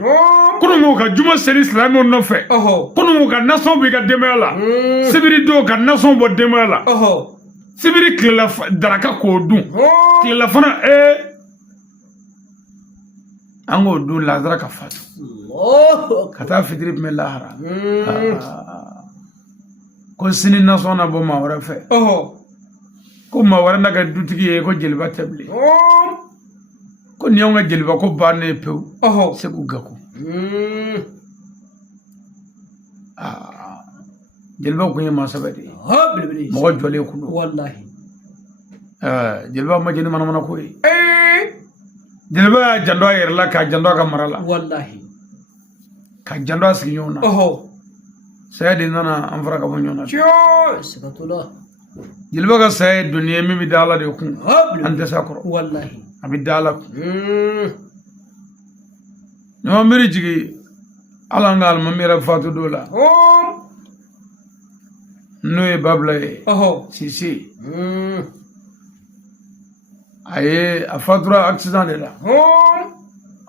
kunun ko ka juma seli silamɛw nɔfɛ Oho. kunun ko ka nasɔn b'i ka denbaya la sibiri don ka nasɔn bɔ denbaya la Oho. sibiri tilela daraka k'o dun tilela fana an k'o dun lazara ka fatu Allahu ka taa fitiri tun bɛ lahara ko sini nasɔn na bɔ maa wɛrɛ fɛ Oho. ko maa wɛrɛ na kɛ dutigi ye ko jeliba tɛ bilen ko nin y'anw ka jeliba ko bannen pewu Oho. Segu Gaku jeliba kun ye mansabɛ de ye Ha bilibili. mɔgɔ jɔlen kun don Wallahi. jeliba ma jeni manamana ko ye jeliba y'a janto a yɛrɛ la k'a janto a ka mara la Wallahi. ka janto a sigiɲɔgɔnw na Oho. saya de nana an fara ka bɔ ɲɔgɔn na Siga t'o la. jeliba ka saya ye doni ye min bɛ da Ala de kun Ha an bilibili. tɛ s'a kɔrɔ Wallahi. a bɛ da Ala kun ni ma miiri jigin Ala an ka alimami yɛrɛ fatu don la n'o ye Babila ye Oho. Sise a fatura accident de la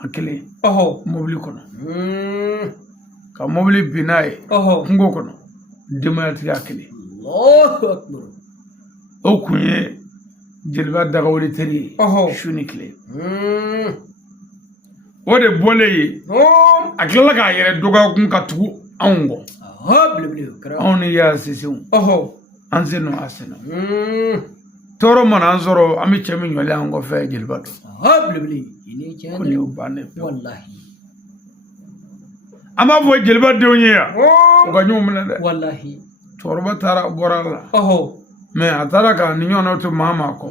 a kelen Oho. mobili kɔnɔ ka mobili bin n'a ye Oho. kungo kɔnɔ denbayatigi a kelen Allahu akbar. o kun ye jeliba dagawuli teri ye Oho. su ni tile o de bɔlen ye a tilala k'a yɛrɛ dɔgɔya kun ka tugu anw kɔ Ha bilibili. Kara. anw ni y'a sisenw Oho. an sen no a sen na tɔɔrɔ mana an sɔrɔ an bɛ cɛ min ɲɔlen an kɔfɛ jeliba don Ha bilibili. Ini ko nin cɛn. y'o bannen pewu Wallahi. an b'a fɔ jeliba denw ye yan u ka ɲɔgɔn minɛ dɛ Wallahi. cɛkɔrɔba taara bɔra a la Oho. mɛ a taara ka ni ɲɔgɔnna to maa maa kɔ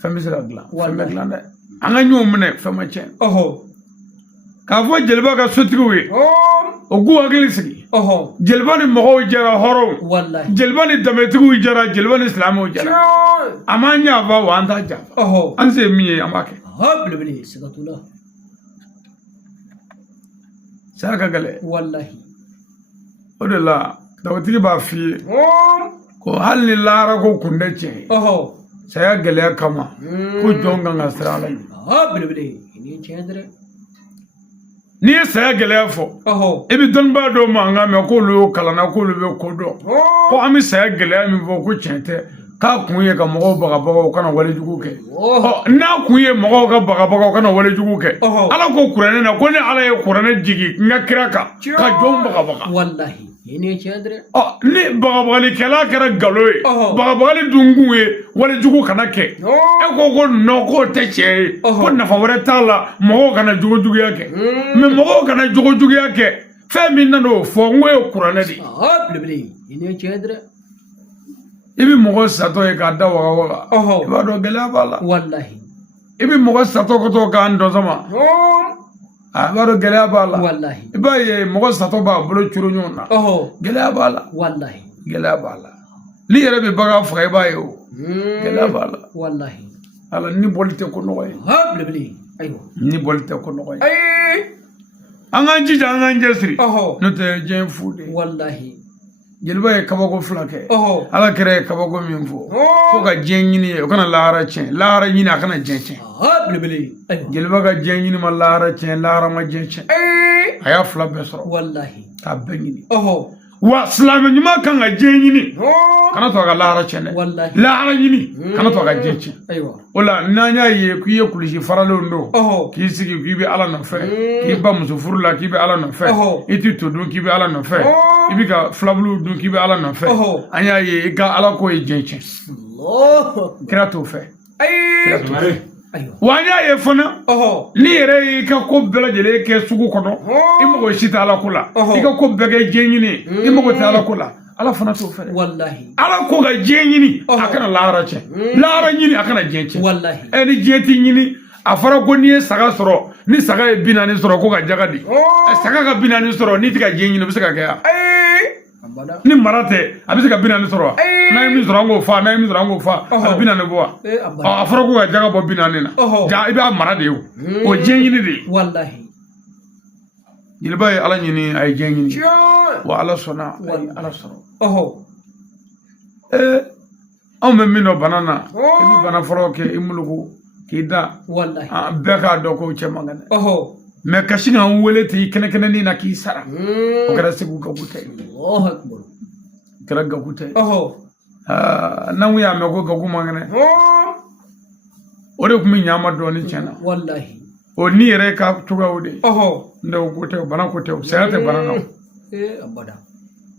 fɛn bɛ se ka dilan fɛn bɛ Wallahi. dilan dɛ an ka ɲɔgɔn minɛ fɛn ma tiɲɛ Oho. k'a fɔ jeliba ka sotigiw ye o k'u hakili sigi Oho. jeliba ni mɔgɔw jɛra hɔrɔnw Wallahi. jeliba ni danbetigiw jɛra jeliba ni silamɛw jɛra a m'an ɲafa wa an t'a janfa Oho. an se ye min ye an b'a kɛ Ha bilibili. Siga t'o la. saya ka gɛlɛn Wallahi. o de la danbetigi b'a f'i ye ko hali ni lahara ko kun tɛ tiɲɛ ye Oho. saya gɛlɛya kama ko jɔn kan ka siran Ala ɲɛ Ha bilibili. Ini cɛn dɛ. n'i ye saya gɛlɛya fɔ Oho. i bɛ dɔnnibaa dɔw mankan mɛn k'olu y'o kalanna k'olu bɛ ko dɔn ko an bɛ saya gɛlɛya min fɔ ko tiɲɛ tɛ k'a kun ye ka mɔgɔw bagabagaw kana walejugu kɛ Oho. n'a kun ye mɔgɔw ka bagabagaw kana walejugu kɛ Ɔhɔ. Ala ko kuranɛ na ko ni Ala ye kuranɛ jigi n ka kira kan ka jɔnw bagabaga Wallahi. Ini cɛn dɛ. ni bagabagalikɛla kɛra nkalon ye Ɔhɔ. bagabagali dun kun ye walejugu kana kɛ e Oh. ko nɔ k'o tɛ tiɲɛ ye Ɔhɔ. ko nafa wɛrɛ t'a la mɔgɔw kana jogojuguya kɛ mɛ mɔgɔw kana jogojuguya kɛ fɛn min na n'o fɔ n ko ye kuranɛ de belebele i ni tiɲɛ dɛ i bɛ mɔgɔ satɔ ye k'a da waga waga i b'a dɔn gɛlɛya b'a la wallahi i bɛ mɔgɔ satɔ kɔtɔ k'a ndɔsɔma a b'a dɔn gɛlɛya b'a la wallahi i b'a ye mɔgɔ satɔ b'a bolo curu ɲɔgɔn na gɛlɛya b'a la wallahi gɛlɛya b'a la n'i yɛrɛ bɛ bagan faga i b'a ye o gɛlɛya b'a la wallahi ala ni bɔli tɛ ko nɔgɔ ye belebele ayiwa ni bɔli tɛ ko nɔgɔ ye an k'an jija an k'an cɛsiri n'o tɛ diɲɛ fu de wallahi jeliba ye kabako fila kɛ ala kɛra ye kabako min fɔ ko ka diɲɛ ɲini ye o kana lahara tiɲɛ lahara ɲini a kana diɲɛ tiɲɛ belebele ayiwa jeliba ka diɲɛ ɲini ma lahara tiɲɛ lahara ma diɲɛ tiɲɛ a y'a fila bɛɛ sɔrɔ wallahi k'a bɛɛ ɲini wa silamɛ ɲuman kan ka diɲɛ ɲini kana to a ka lahara tiɲɛ dɛ lahara ɲini kana to a ka diɲɛ tiɲɛ o la n'an y'a ye k'i ye kulusi faralenw don k'i sigi k'i bɛ ala nɔfɛ k'i ba muso furu la k'i bɛ ala nɔfɛ i tɛ to dun k'i bɛ ala nɔfɛ i bɛ ka filabulu dun k'i bɛ ala nɔfɛ an y'a ye i ka ala ko ye diɲɛ tiɲɛ kira t'o fɛ kira t'o fɛ wa an y'a ye fana n'i yɛrɛ y'i ka ko bɛɛ lajɛlen kɛ sugu kɔnɔ i mago si tɛ ala ko la i ka ko bɛɛ kɛ diɲɛ ɲini i mago tɛ ala ko la ala fana t'o fɛ ala ko ka diɲɛ ɲini a kana lahara tiɲɛ lahara ɲini a kana diɲɛ tiɲɛ ni diɲɛ t'i ɲini a fɔra ko n'i ye saga sɔrɔ ni saga ye 40 sɔrɔ ko ka jaga di saga ka 40 sɔrɔ n'i tɛ ka diɲɛ ɲini o bɛ se ka kɛ yan ni mara tɛ a bɛ se ka 40 sɔrɔ n'a ye min sɔrɔ an k'o fa n'a ye min sɔrɔ an k'o fa a bɛ 40 bɔ wa a fɔra ko ka jaga bɔ 40 na ja i b'a mara de ye o diɲɛ ɲini de ye jeliba ye ala ɲini a ye diɲɛ ɲini wa ala sɔnna a ye ala sɔrɔ anw bɛ min dɔn bana na i bɛ bana fɔlɔ kɛ i muluku k'i da bɛɛ k'a dɔn ko cɛ man kɛnɛ mɛ kasi k'an wele ten i kɛnɛ-kɛnɛnin na k'i sara o kɛra segu gabu tɛ o kɛra gabu tɛ n'an ko y'a mɛn ko gabu man kɛnɛ o de tun bɛ ɲaama dɔɔnin tiɲɛna o ni yɛrɛ ka cogoyaw de n tɛ o ko tɛ o bana ko tɛ o saya tɛ bana na o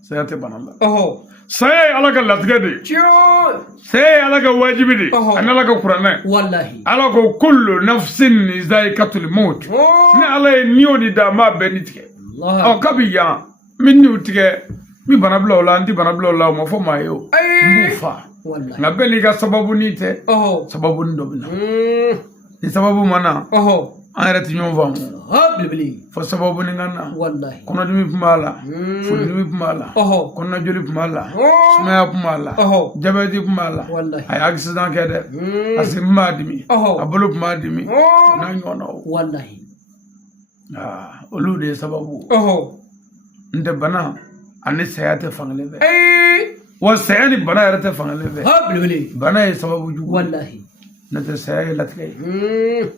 saya tɛ bana la saya ye ala ka latigɛ de saya ye ala ka wajibi de ani ala ka kuranɛ ala ko kullu nafsin zaikatul maut ni ala ye niyo di da ma bɛɛ ni tigɛ kabi yan min niw tigɛ mi bana bila o la n ti bana bila o la o ma fɔ maa ye o n b'u fa nka bɛɛ n'i ka sababu ni tɛ sababu ni dɔ bɛ na ni sababu ma na an yɛrɛ tɛ ɲɔgɔn faamu fɔ sababu ni ka na kɔnɔdimi tun b'a la furudimi tun b'a la kɔnɔnajoli tun b'a la sumaya tun b'a la jabɛti tun b'a la a ye accident kɛ dɛ a sen tun b'a dimi a bolo tun b'a dimi n'a ɲɔgɔnnaw olu de ye sababu n tɛ bana ani saya tɛ fankelen fɛ wa saya ni bana yɛrɛ tɛ fankelen fɛ bana ye sababu jugu ne tɛ saya ye latigɛ ye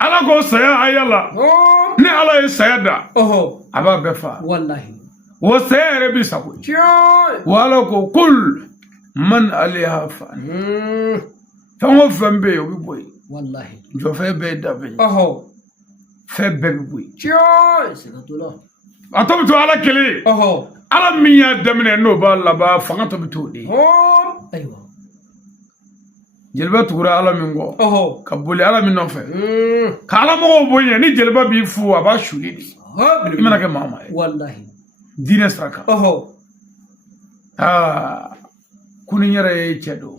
ala ko saya a yala ni ala ye saya da a b'a bɛɛ fa wa saya yɛrɛ b'i sago wa ala ko kul man alaiha fan fɛn o fɛn bɛ yen o bɛ bɔ yen jɔfɛn bɛɛ ye da bɛ yen fɛn bɛɛ bɛ bɔ yen a tɔ bɛ to ala kelen ala min y'a daminɛ n'o b'a laban fanga tɔ bɛ to o de ye jeliba tugura ala min kɔ ka boli ala min nɔfɛ ka ala mɔgɔw bonya ni jeliba b'i fu a b'a suli de i mana kɛ maa ye diinɛ sira kan kuni yɛrɛ ye cɛ don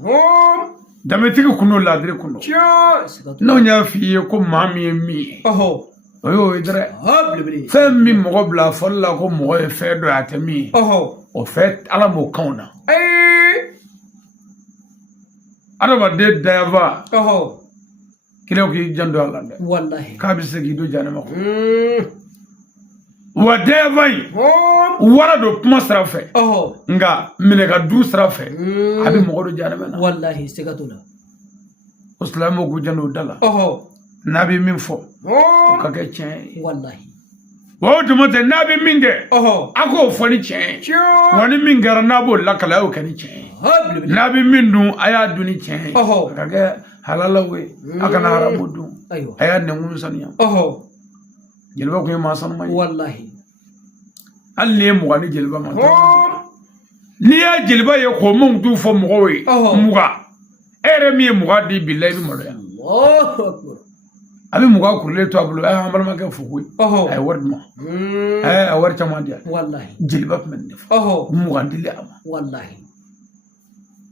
danbetigi kun n'o laadiri kun don n'o y'a f'i ye ko maa min ye min ye o y'o ye dɛrɛ fɛn min mɔgɔ bila fɔli la ko mɔgɔ ye fɛn dɔ a tɛ min ye o fɛn ala m'o kanw na adamaden dayafa kiraw k'i janto a la dɛ k'a bɛ se k'i don janama kɔnɔ wa dayafa in wara don kuma sira fɛ nka minɛka du sira fɛ a bɛ mɔgɔ don janama na o silamɛw k'u janto o da la n'a bɛ min fɔ o ka kɛ tiɲɛ ye wa o tuma tɛ n'a bɛ min kɛ a k'o fɔ ni tiɲɛ ye wa ni min kɛra n'a b'o lakale a y'o kɛ ni tiɲɛ ye n'a bɛ min dun a y'a dun ni tiɲɛ ye a ka kɛ halalaw ye a kana haramu dun a y'a nɛnkun sanuya jeliba kun ye maa sanuma ye hali n'i ye mugan ni jeliba ma n'i y'a jeliba ye k'o manw t'u fɔ mɔgɔw ye mugan e yɛrɛ min ye mugan di bi la i bɛ maloya abi muga kurle to abulu ay ambal ma ka fukuy ay wardma ay war chamadia wallahi jilbab men def mugandile am wallahi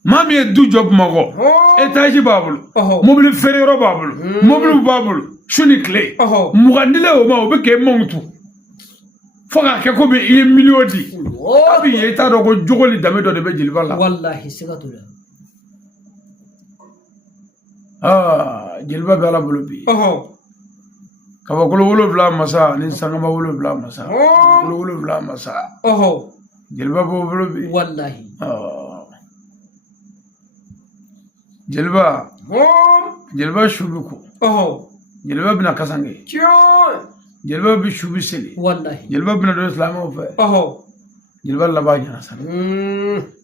mami du job mago etage babulu mobile ferrero babulu mobile babulu shuni clé mugandile o ma o be ke montu foga ke ko be e milliodi abi yeta do ko jogoli dame do de be jilbala wallahi sigatula jilba bala bulu bi kaba kulo wolo bla masa ni sangama wolo bla masa kulo wolo bla masa jilba bo bulu bi wallahi jilba shubuku jilba bina kasange jilba bi shubi seli wallahi jilba bina do islamo fe jilba laba jana san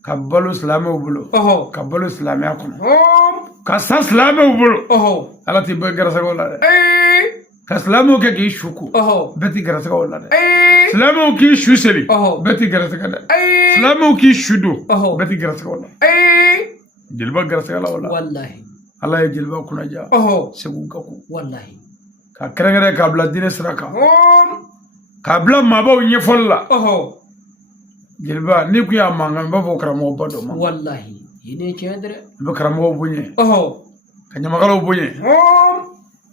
kabbalu islamo bulu kabbalu islamo akono kasa islamo bulu ala ti be garasa ko la de ka islamo ke ki shuku beti garasa ko la de islamo ki shuseli beti garasa ka de islamo ki shudu beti garasa ko la jilba garasa la wala wallahi ala ye jilba kuna ja segu gaku wallahi ka kerengere ka bla dine sraka ka bla mabaw nyefolla jilba ni ku ya manga mbavo karamo bado ma wallahi ine cedre be karamo bunye ka nyamagalo bunye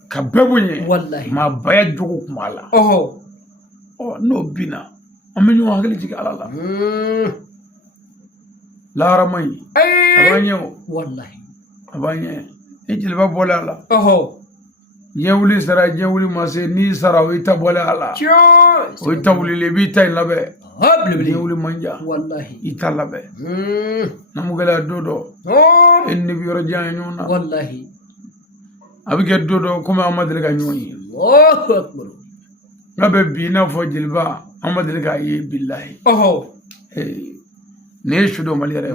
ka be bunye wallahi ma baya jogo kumala no bina amenyo hagali jigi alala la ramay abanyo wallahi abanye ni jilba bola ala jewuli sara jewuli mase ni sara o ita bola ala o ita wuli le bi tay labe jewuli manja wallahi ita labe namugala dodo enni bi yoro janyona wallahi abike dodo kuma amadele ga nyoni Allahu akbar ngabe bi na fo jilba amadele ga yi billahi ne shudo maliyare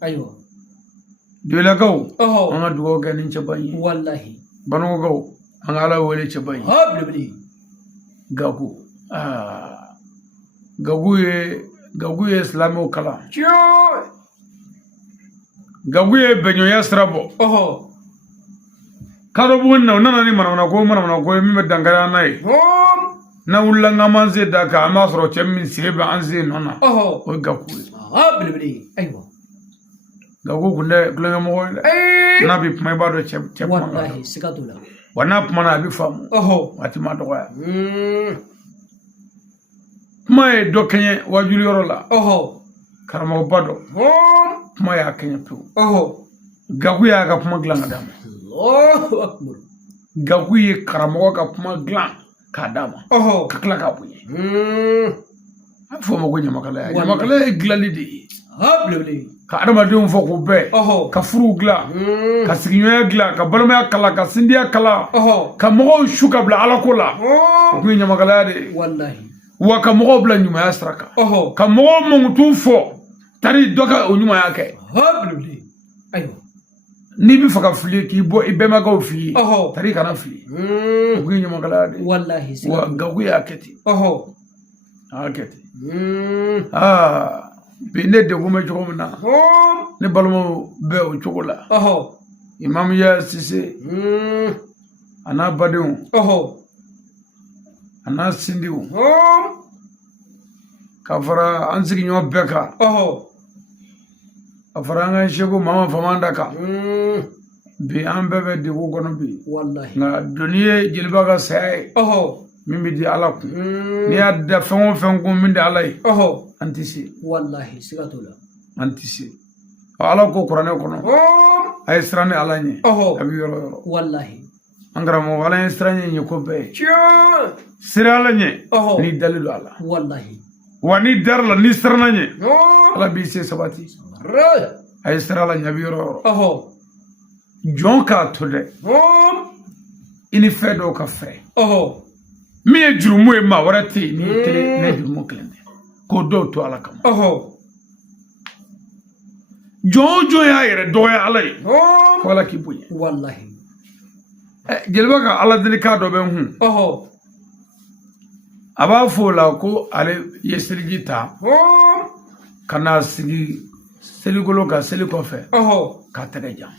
aywa dole gaw anga dugo ganin ce banyi wallahi banu gaw anga ala wele ce banyi gagu gagu ye islamo kala gagu ye benyo ya srabo karo bunna nana ni mana ko mi dangara nai na ulanga manze daka ama soro chemmi seba anze nona o gagu aywa gagu kunde kulenga mo na bi pma ba do chep wallahi sigatula wana pma na bi famu wati ma do ya pma e do kenye wajuli yoro la karamo bado pma ya kenye pu gagu ya ga pma glanga dama Allahu akbar gagu ye karamo ga pma glan ka dama ka kla ka bunye fo mo gonya makala ya makala glali di ka adamadenw fɔ k'u bɛɛ ka furu gila ka sigiɲɔgɔnya gila ka balimaya kala ka sindiya kala ka mɔgɔw su ka bila alako la o tun ye ɲamakalaya de wa ka mɔgɔw bila ɲumanya sira kan ka mɔgɔw mankutu fɔ tari dɔ ka o ɲumanya kɛ n'i bɛ fɛ ka fili k'i bɔ i bɛnbakɛw f'i ye tari kana fili o tun ye ɲamakalaya de wa gagu y'a kɛ ten a y'a kɛ ten bi ne degun bɛ cogo min na ne balimaw bɛ o cogo la imam ya sise a n'a badenw a n'a sindiw ka fara an sigiɲɔgɔn bɛɛ kan ka fara an ka seko mama famanda kan bi an bɛɛ bɛ degun kɔnɔ bi nka doni ye jeliba ka saya ye min bɛ di ala kun n'i y'a da fɛn o fɛn kun min di ala ye an tɛ se wallahi sigatula an tɛ se ala ko kuranɛ kɔnɔ a ye siran ni ala ɲɛ a bɛ yɔrɔ yɔrɔ wallahi an karamɔgɔ ala ye siran ɲɛ ko bɛɛ ye sira ala ɲɛ n'i dalen don a la wallahi wa n'i dara la n'i siranna ɲɛ ala b'i se sabati a ye sira ala ɲɛ a bɛ yɔrɔ yɔrɔ jɔn k'a to dɛ i ni fɛn dɔw ka fɛ min ye jurumu ye maa wɛrɛ tɛ yen ni kelen ne jurumu kelen tɛ k'o dɔw to ala kama jɔn o jɔn y'a yɛrɛ dɔgɔya ala ye fo ala k'i bonya wallahi jeliba ka ala deli k'a dɔ bɛ n kun a b'a fɔ o la ko ale ye seliji ta ka n'a sigi selikolo kan seli kɔfɛ k'a tɛgɛ jan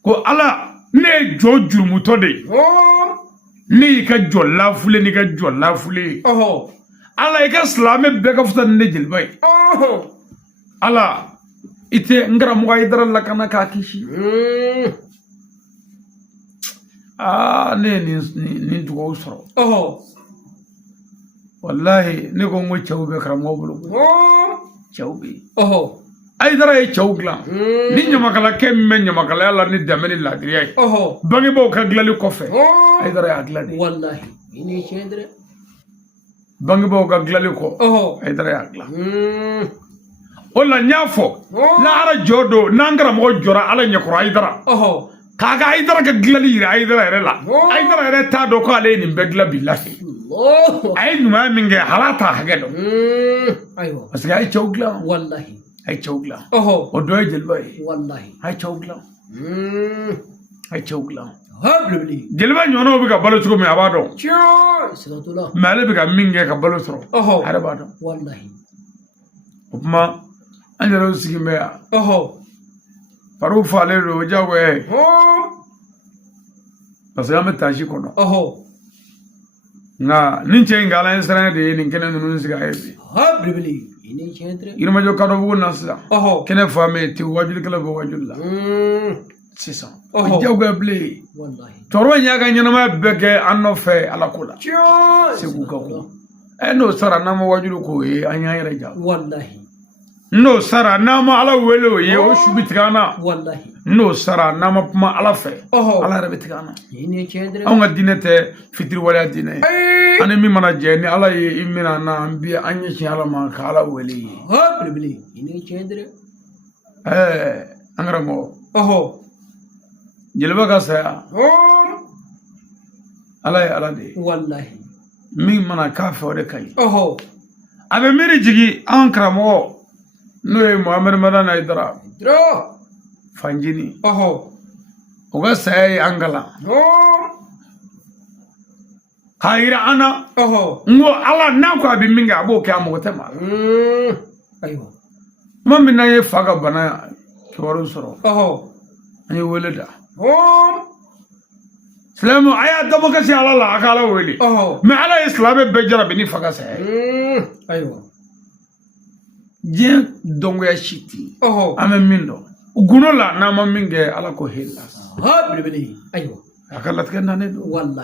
ko ala ne jo jurumuto de ne ka jɔ lafule ni ka jɔ lafule ala i ka silamɛ bɛɛ ka fusa ni ne jeliba ye ala i tɛ n karamɔgɔ i dara lakana k'a kisi ne ye nin dugawu sɔrɔ wallahi ne ko n ko cɛw bɛ karamɔgɔ bolo cɛw bɛ yen Aïdara ye cɛw dilan ni ɲamakalakɛ min bɛ ɲamakalaya la ni danbe ni laadiriya ye bangebaaw ka dilali kɔfɛ Aïdara y'a dilan de wallahi i ni tiɲɛ dɛ bangebaaw ka dilali kɔ Aïdara y'a dilan o la n y'a fɔ n'ala jɔ don n'an karamɔgɔ jɔra ala ɲɛkɔrɔ Aïdara k'a ka Aïdara ka dilali yira Aïdara yɛrɛ la Aïdara yɛrɛ t'a dɔn ko ale ye nin bɛɛ dilan bilahi a ye ɲumanya min kɛ hal'a t'a hakɛ dɔn parce que a ye cɛw dilan wallahi a ye cɛw dilan o dɔ ye jeliba ye wallahi a ye cɛw dilan a ye cɛw dilan belebele jeliba ɲɔgɔnnaw bɛ ka balo cogo min a b'a dɔn siga t'o la mais ale bɛ ka min kɛ ka balo sɔrɔ a yɛrɛ b'a dɔn wallahi o kuma an yɛrɛw sigilen bɛ yan fariw falen don o diyagoya ye parce que an bɛ taasi kɔnɔ nka nin cɛ in ka ala ye siran de ye nin kɛnɛ ninnu sigi a ye bi belebele i ni tiɲɛ dɛ Yirimajɔ Kadɔbugu na sisan kɛnɛ fa mɛ te wajulikɛla bɛ wajuli la sisan o diyagoya bilen cɛkɔrɔba in y'a ka ɲɛnamaya bɛɛ kɛ an nɔfɛ ala ko la segu ka ko n'o sara n'an ma wajuli k'o ye an y'an yɛrɛ ja n'o sara n'an ma ala wele o ye o su bɛ tigɛ an na n'o sara n'an ma kuma ala fɛ ala yɛrɛ bɛ tigɛ an na anw ka diinɛ tɛ fitiriwaleya diinɛ ye an ni min mana jɛ ni ala ye i mina na an bi an ɲɛsin ala ma ka ala wele ye an karamɔgɔ jeliba ka saya ala ye ala de ye min mana k'a fɛ o de ka ɲi a bɛ miiri jigin an karamɔgɔ n'o ye Muhamɛdi Madani Aïdara fanjini o ka saya ye an kalan k'a yira an na n ko ala n'a ko a bɛ min kɛ a b'o kɛ a mago tɛ maa la tuma min n'an ye fa ka bana kibaru sɔrɔ an ye wele da silamɛ a y'a dabɔ ka se ala la a ka ala wele mais ala ye silamɛ bɛɛ jarabi ni fa ka saya ye diɲɛ dɔngoya si tɛ yen an bɛ min dɔn gundo la n'an ma min kɛ ala ko hela a ka latigɛ nanen don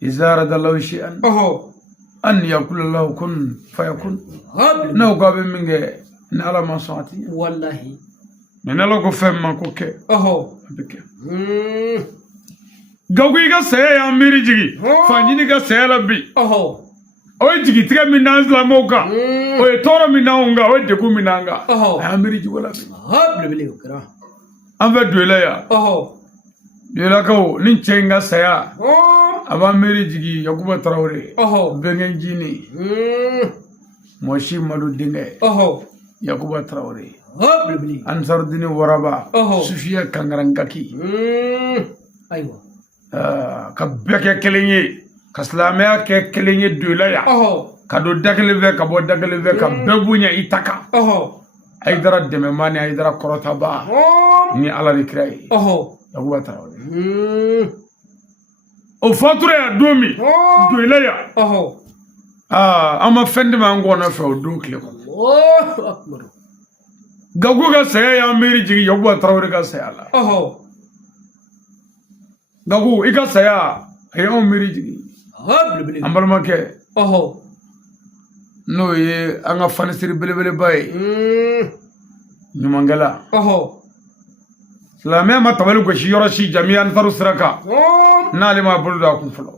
iza arada Allahu shay'an an yaqula lahu kun fayakun n'aw ko a bɛ min kɛ ni ala ma sɔn a tɛ ɲɛ mais ni ala ko fɛn ma ko kɛ a bɛ kɛ Gawo i ka saya y'an miiri jigin fanjini ka saya la bi o ye jigitigɛ min n'an silamɛw kan o ye tɔɔrɔ min n'anw kan o ye degun min n'an kan a y'an miiri jogo la bi an fɛ Doyila yan Doyilakaw ni cɛ in ka saya a b'an miiri jigin Yakuba Tarawele Bɛnkɛ Jini Mɔsi Madu denkɛ Yakuba Tarawele Ansarudini Waraba Sufiya Kangarangaki ka bɛɛ kɛ kelen ye ka silamɛya kɛ kelen ye Doyila yan ka don da kelen fɛ ka bɔ da kelen fɛ ka bɛɛ bonya i ta kan Aïdara dɛmɛma ni Aïdara kɔrɔtaba ni ala ni kira ye Yakuba Tarawele o fatura yan don min Doyila yan an ma fɛn dɛmɛ an kɔnɔ fɛ o don tile kɔnɔ Gawo ka saya y'an miiri jigin Yakuba Tarawele ka saya la Gawo i ka saya a y'anw miiri jigin an balimakɛ n'o ye an ka fanisiri belebeleba ye ɲumankɛla silamɛya ma tabali gosi yɔrɔ si jamiya an taru sira kan n'ale m'a bolo don a kun fɔlɔ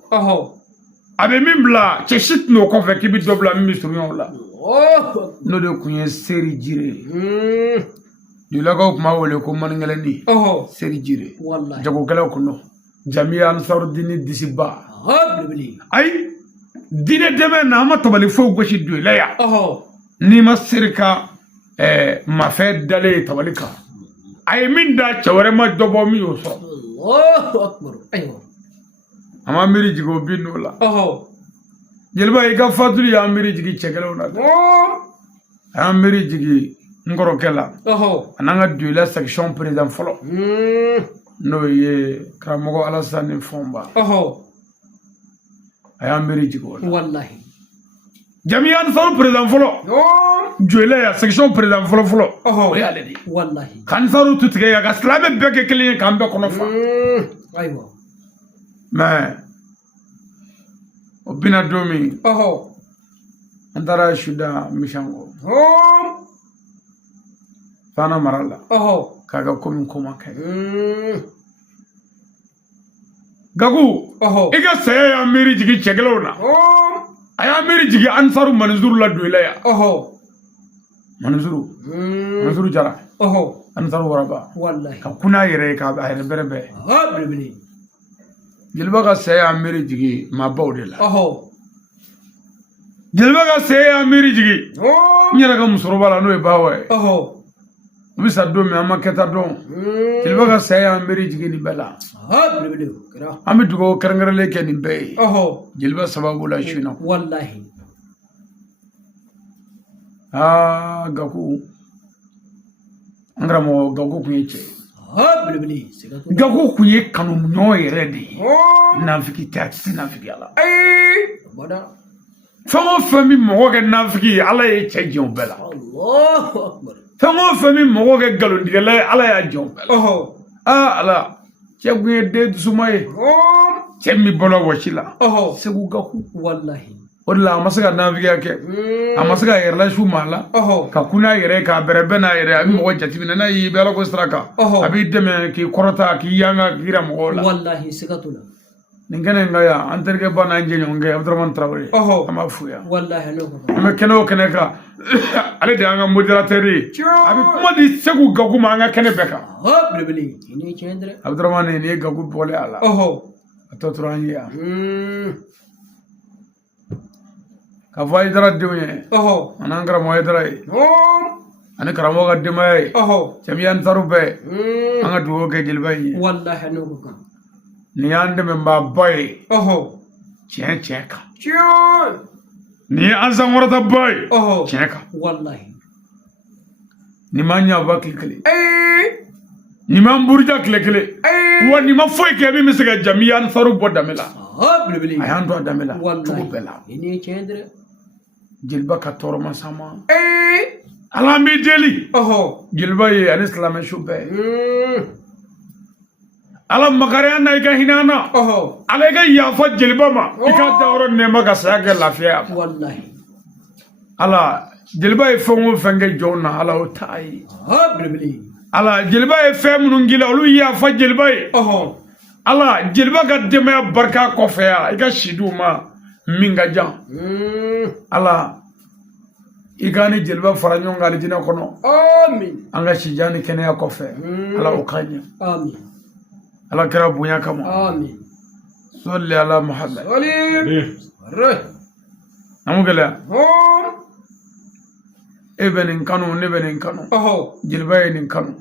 a bɛ min bila cɛ si tɛn'o kɔfɛ k'i bɛ dɔ bila min bɛ surunya o la n'o de kun ye Seri Jire Doyilakaw tun b'a wele ko maninkɛlɛni Seri Jire jagokɛlaw kun don jamiya Ansarudini disiba ayi diinɛ dɛmɛ na an ma tabali foyi gosi Doyila yan n'i ma seri ka mafɛn dalen ye tabali kan a ye min da cɛ wɛrɛ ma dɔ bɔ min y'o sɔrɔ an ma miiri jigin o bin n'o la jeliba i ka fatuli y'an miiri jigin cɛkɛlaw la dɛ a y'an miiri jigin ngoro kala ananga duela section président folo no ye Karamogo Alassane Fomba ayambiri jigo wallahi jamian folo président folo duela ya section président folo o ya ledi wallahi kan saru tutige ya gaslabe beke kelen kan be kono fa aywa mais obina domi antara shuda mishango fana marala kaga komi koma kai gagu iga saya ya meri jigi chegelona aya meri jigi ansaru manzuru la duila ya manzuru jara ansaru waraba wallahi ka kuna yere ka ba yere berebe bilbili jilba ka saya meri jigi ma bawdela jilba ka saya meri jigi nyara ka musoroba la no e bawa bisa do mi amaketa don jilba ka saya meri jigi ni bela bilbili kira ami dugo karngarale ke ni be jilba sababu la shuna wallahi gaku angramo gaku kunyeche bilbili gaku kunye kanu nyo yere de nafiki taxi nafiki ala bada famo fami mo ke nafiki ala ye chejon bela Allahu akbar famo fami mo ke galon digale ala ya jon bela ala chegunye de sumaye chemi bolo wachila segu gaku wallahi odla amasaga nafiki ake amasaga yerla shumala ka kuna yere ka berebena yere abi mo jatimina na yi bela ko straka abi deme ki korota ki yanga gira mo la wallahi sikatula ningane ngaya anterge bana njenyo nge Abdurrahman Traoré ama fuya wallahi no ama keno keneka ale de anga moderateur abi kuma di segu gagu ma anga kene beka bilbili ini cendre Abdurrahman ne gagu bole ala atotranya ka fay dara diwye anangra moy dara ani karamo ga dimay chamiyan tarube anga duwo ke jilbay wallahi no ko ni ande memba boy cheka ni ansan warata boy cheka wallahi ni manya ba klikle ni man burja klikle wa ni ma foy ke bi misga jamiyan faru bodamela bilbili ayando damela wallahi bela ini cendre jilba ka torma sama alambi deli jilba ye alislam shube alam makariya na ika hinana ala ika yafa jilba ma ika dawro nema ka saga lafiya wallahi ala jilba ye fongo fenge jona ala o tai bilbili ala jilba ye femunu ngila olu yafa jilba ye ala jilba ka dema barka kofeya ika shiduma minga jam ala igani jilba faranyo ngali dina kono amin anga shijani kenya kofe ala ukanya amin ala kira bunya kama amin salli ala muhammad salim namugala ebenin kanu ne benin kanu jilba yin kanu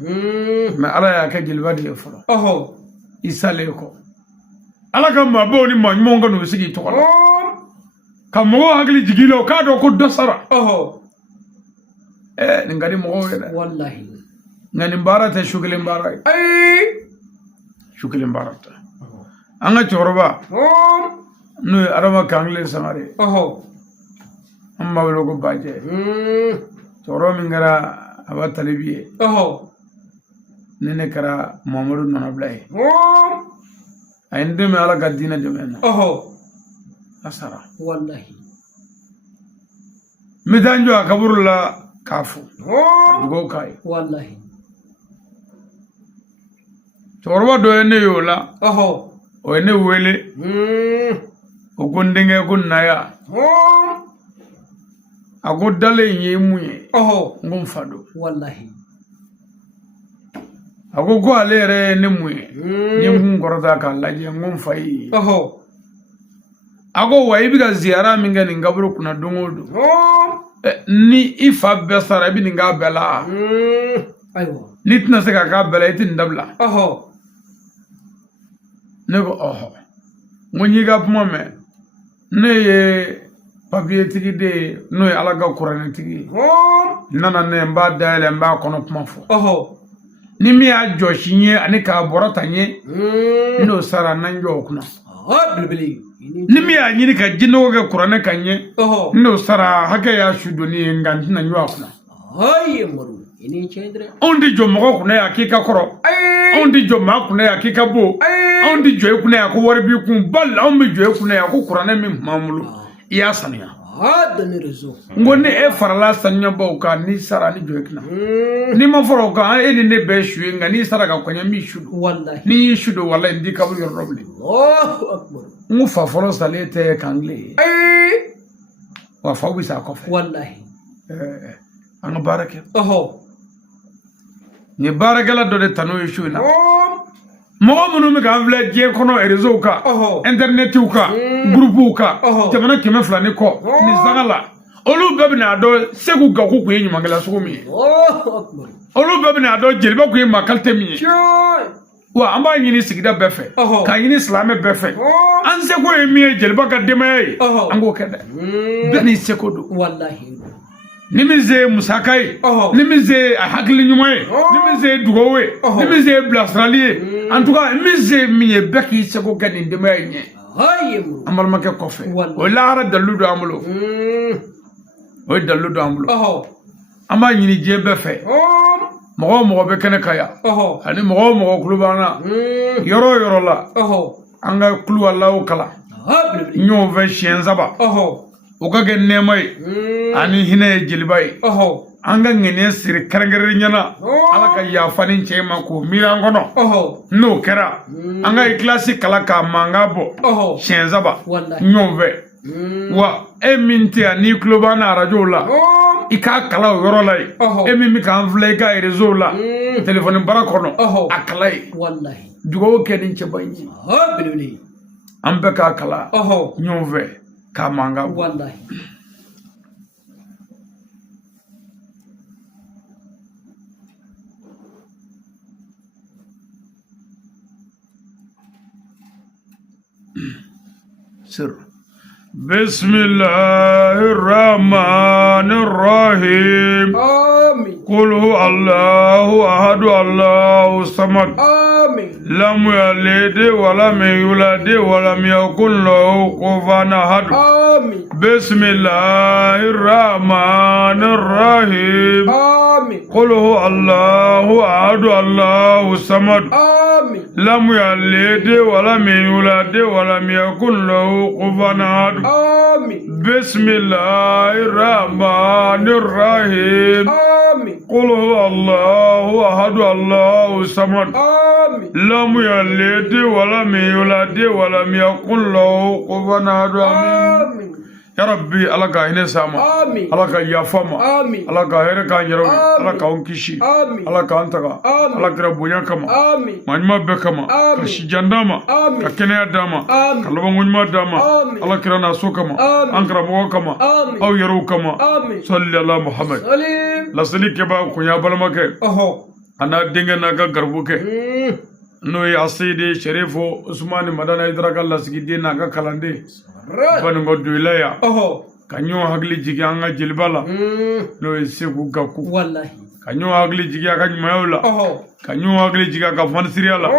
me ala ya ke jilba de folo isale ko ala kam ma bo ni ma nyonga no sigi to kam mo hagli jigilo ka do ko dosara ngani mo wallahi ngani barata shugilin barata shugilin barata anga choroba no arama kangle samare amma walo ko baje choro mingara aba talibiye nene kara Muhammadu nanablay ayinde me ala gadina demena asara wallahi midanjo akaburula kafu dugo kai wallahi chorwa do ene yola o ene wele o gondenge kunnaya agodale yemuye ngom fado wallahi agogo alere ne muye nyem ngorda ka laje ngom fai ago waibiga ziara minga ni ngaburu kuna dongodo ni ifa besara bi ninga bela aywa litna se ka bela itin dabla nego ngonyi ga puma me ne ye papier tigi de no ye ala ka kuranɛ tigi nana ne n b'a dayɛlɛ n b'a kɔnɔ kuma fɔ ni min y'a jɔsi n ye ani k'a bɔra ta n ye n'o sara nan jɔ o kunna ni min y'a ɲini ka jinɛw kɛ kuranɛ ka n ye n'o sara hakɛ y'a su doni ye nka n tɛna jɔ a kunna anw tɛ jɔ mɔgɔ kunna yan k'i ka kɔrɔ anw tɛ jɔ maa kunna yan k'i ka bon anw tɛ jɔ i kunna yan ko wari b'i kun bali anw bɛ jɔ i kunna yan ko kuranɛ min tun b'an bolo i y'a sanuya n ko ni e farala sanuyabaw kan n'i sara ni jɔ i kunna n'i ma fara o kan e ni ne bɛɛ su ye nka n'i sara ka kɔɲɛ n b'i su don n'i y'i su don walayi n t'i kaburu yɔrɔ dɔ bilen n ko fa fɔlɔ salen tɛ kankile ye wa faw bɛ sa a kɔfɛ an ka baara kɛ n ye baarakɛla dɔ de ta n'o ye su in na mɔgɔ minnu bɛ k'an filɛ diɲɛ kɔnɔ réseau kan internetiw kan gurupuw kan jamana 200 ni kɔ nin sanga la olu bɛɛ bɛna dɔn Segu Gaku kun ye ɲumankɛla sugu min ye olu bɛɛ bɛna dɔn Jeliba kun ye maa qualité min ye wa an b'a ɲini sigida bɛɛ fɛ k'a ɲini silamɛ bɛɛ fɛ an seko ye min ye Jeliba ka denbaya ye an k'o kɛ dɛ bɛɛ n'i seko don ni min se musaka ye ni min se a hakili ɲuman ye ni min se dugawu ye ni min se bilasirali ye en tout cas min se min ye bɛɛ k'i seko kɛ nin denbaya in ɲɛ an balimakɛ kɔfɛ o ye lahara dalilu don an bolo o ye dalilu don an bolo an b'a ɲini diɲɛ bɛɛ fɛ mɔgɔ o mɔgɔ bɛ kɛnɛ kan yan ani mɔgɔ o mɔgɔ kulo b'an na yɔrɔ o yɔrɔ la an ka kulo Alahu kalan ɲɔgɔn fɛ siɲɛ 3 o ka kɛ nɛɛma ye ani hinɛ ye jeliba ye an ka ŋɛniɲɛ siri kɛrɛnkɛrɛnnen ɲɛna ala ka yafa ni cɛ ma k'o miiri an kɔnɔ n'o kɛra an ka ikilasi kala k'a mankan bɔ siɲɛ 3 ɲɔgɔn fɛ wa e min tɛ yan n'i tulo b'an na arajow la i k'a kala o yɔrɔ la yen e min bɛ k'an filɛ i ka réseau la telefɔni bara kɔnɔ a kala yen dugawu kɛ ni cɛba in ye an bɛɛ k'a kala ɲɔgɔn fɛ k'a mankan bɔ سر بسم الله الرحمن الرحيم آمين قل هو الله أحد الله الصمد آمين لم يلد ولم يولد ولم يكن له كفوا أحد آمين بسم الله الرحمن الرحيم آمين قل هو الله أحد الله الصمد آمين لم يلد ولم يولد ولم يكن له كفوا أحد آمين بسم الله الرحمن الرحيم آمين قل هو الله أحد الله الصمد آمين لم يلد ولم يولد ولم يكن له كفوا أحد آمين يا ربي على كاين سما على كا يافما على كا هير كا يرو على كا انكشي على كا انتغا على كربويا كما مانما بكما كشي جندما ككنيا داما كلبا مونما داما على كرنا سوكما انكربو كما او يرو كما صلى الله محمد لا سلي كبا كنيا بالمك انا دينغنا كا غربوكه نوي اسيدي شريفو عثمان مدانا ادراك الله سيدي ناكا كالندي bango duilaya kanyo hagli jigi anga jilbala no Segu Gaku wallahi kanyo hagli jigi aka mayawla kanyo hagli jigi aka fansiriala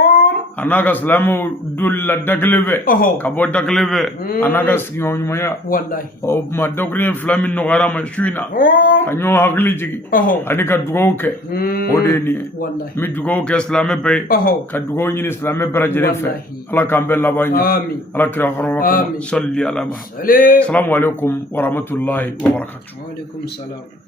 anaga salamu dulla daglebe kabo daglebe anaga sinyo nyumaya wallahi o ma dogri flami no garama shuina kanyo hagli jigi adika dugoke odeni wallahi mi dugoke islame be ka dugo nyini islame barajere fe ala kambe labanya ala kira farwa salli ala muhammad assalamu alaikum wa rahmatullahi wa barakatuh wa alaikum salam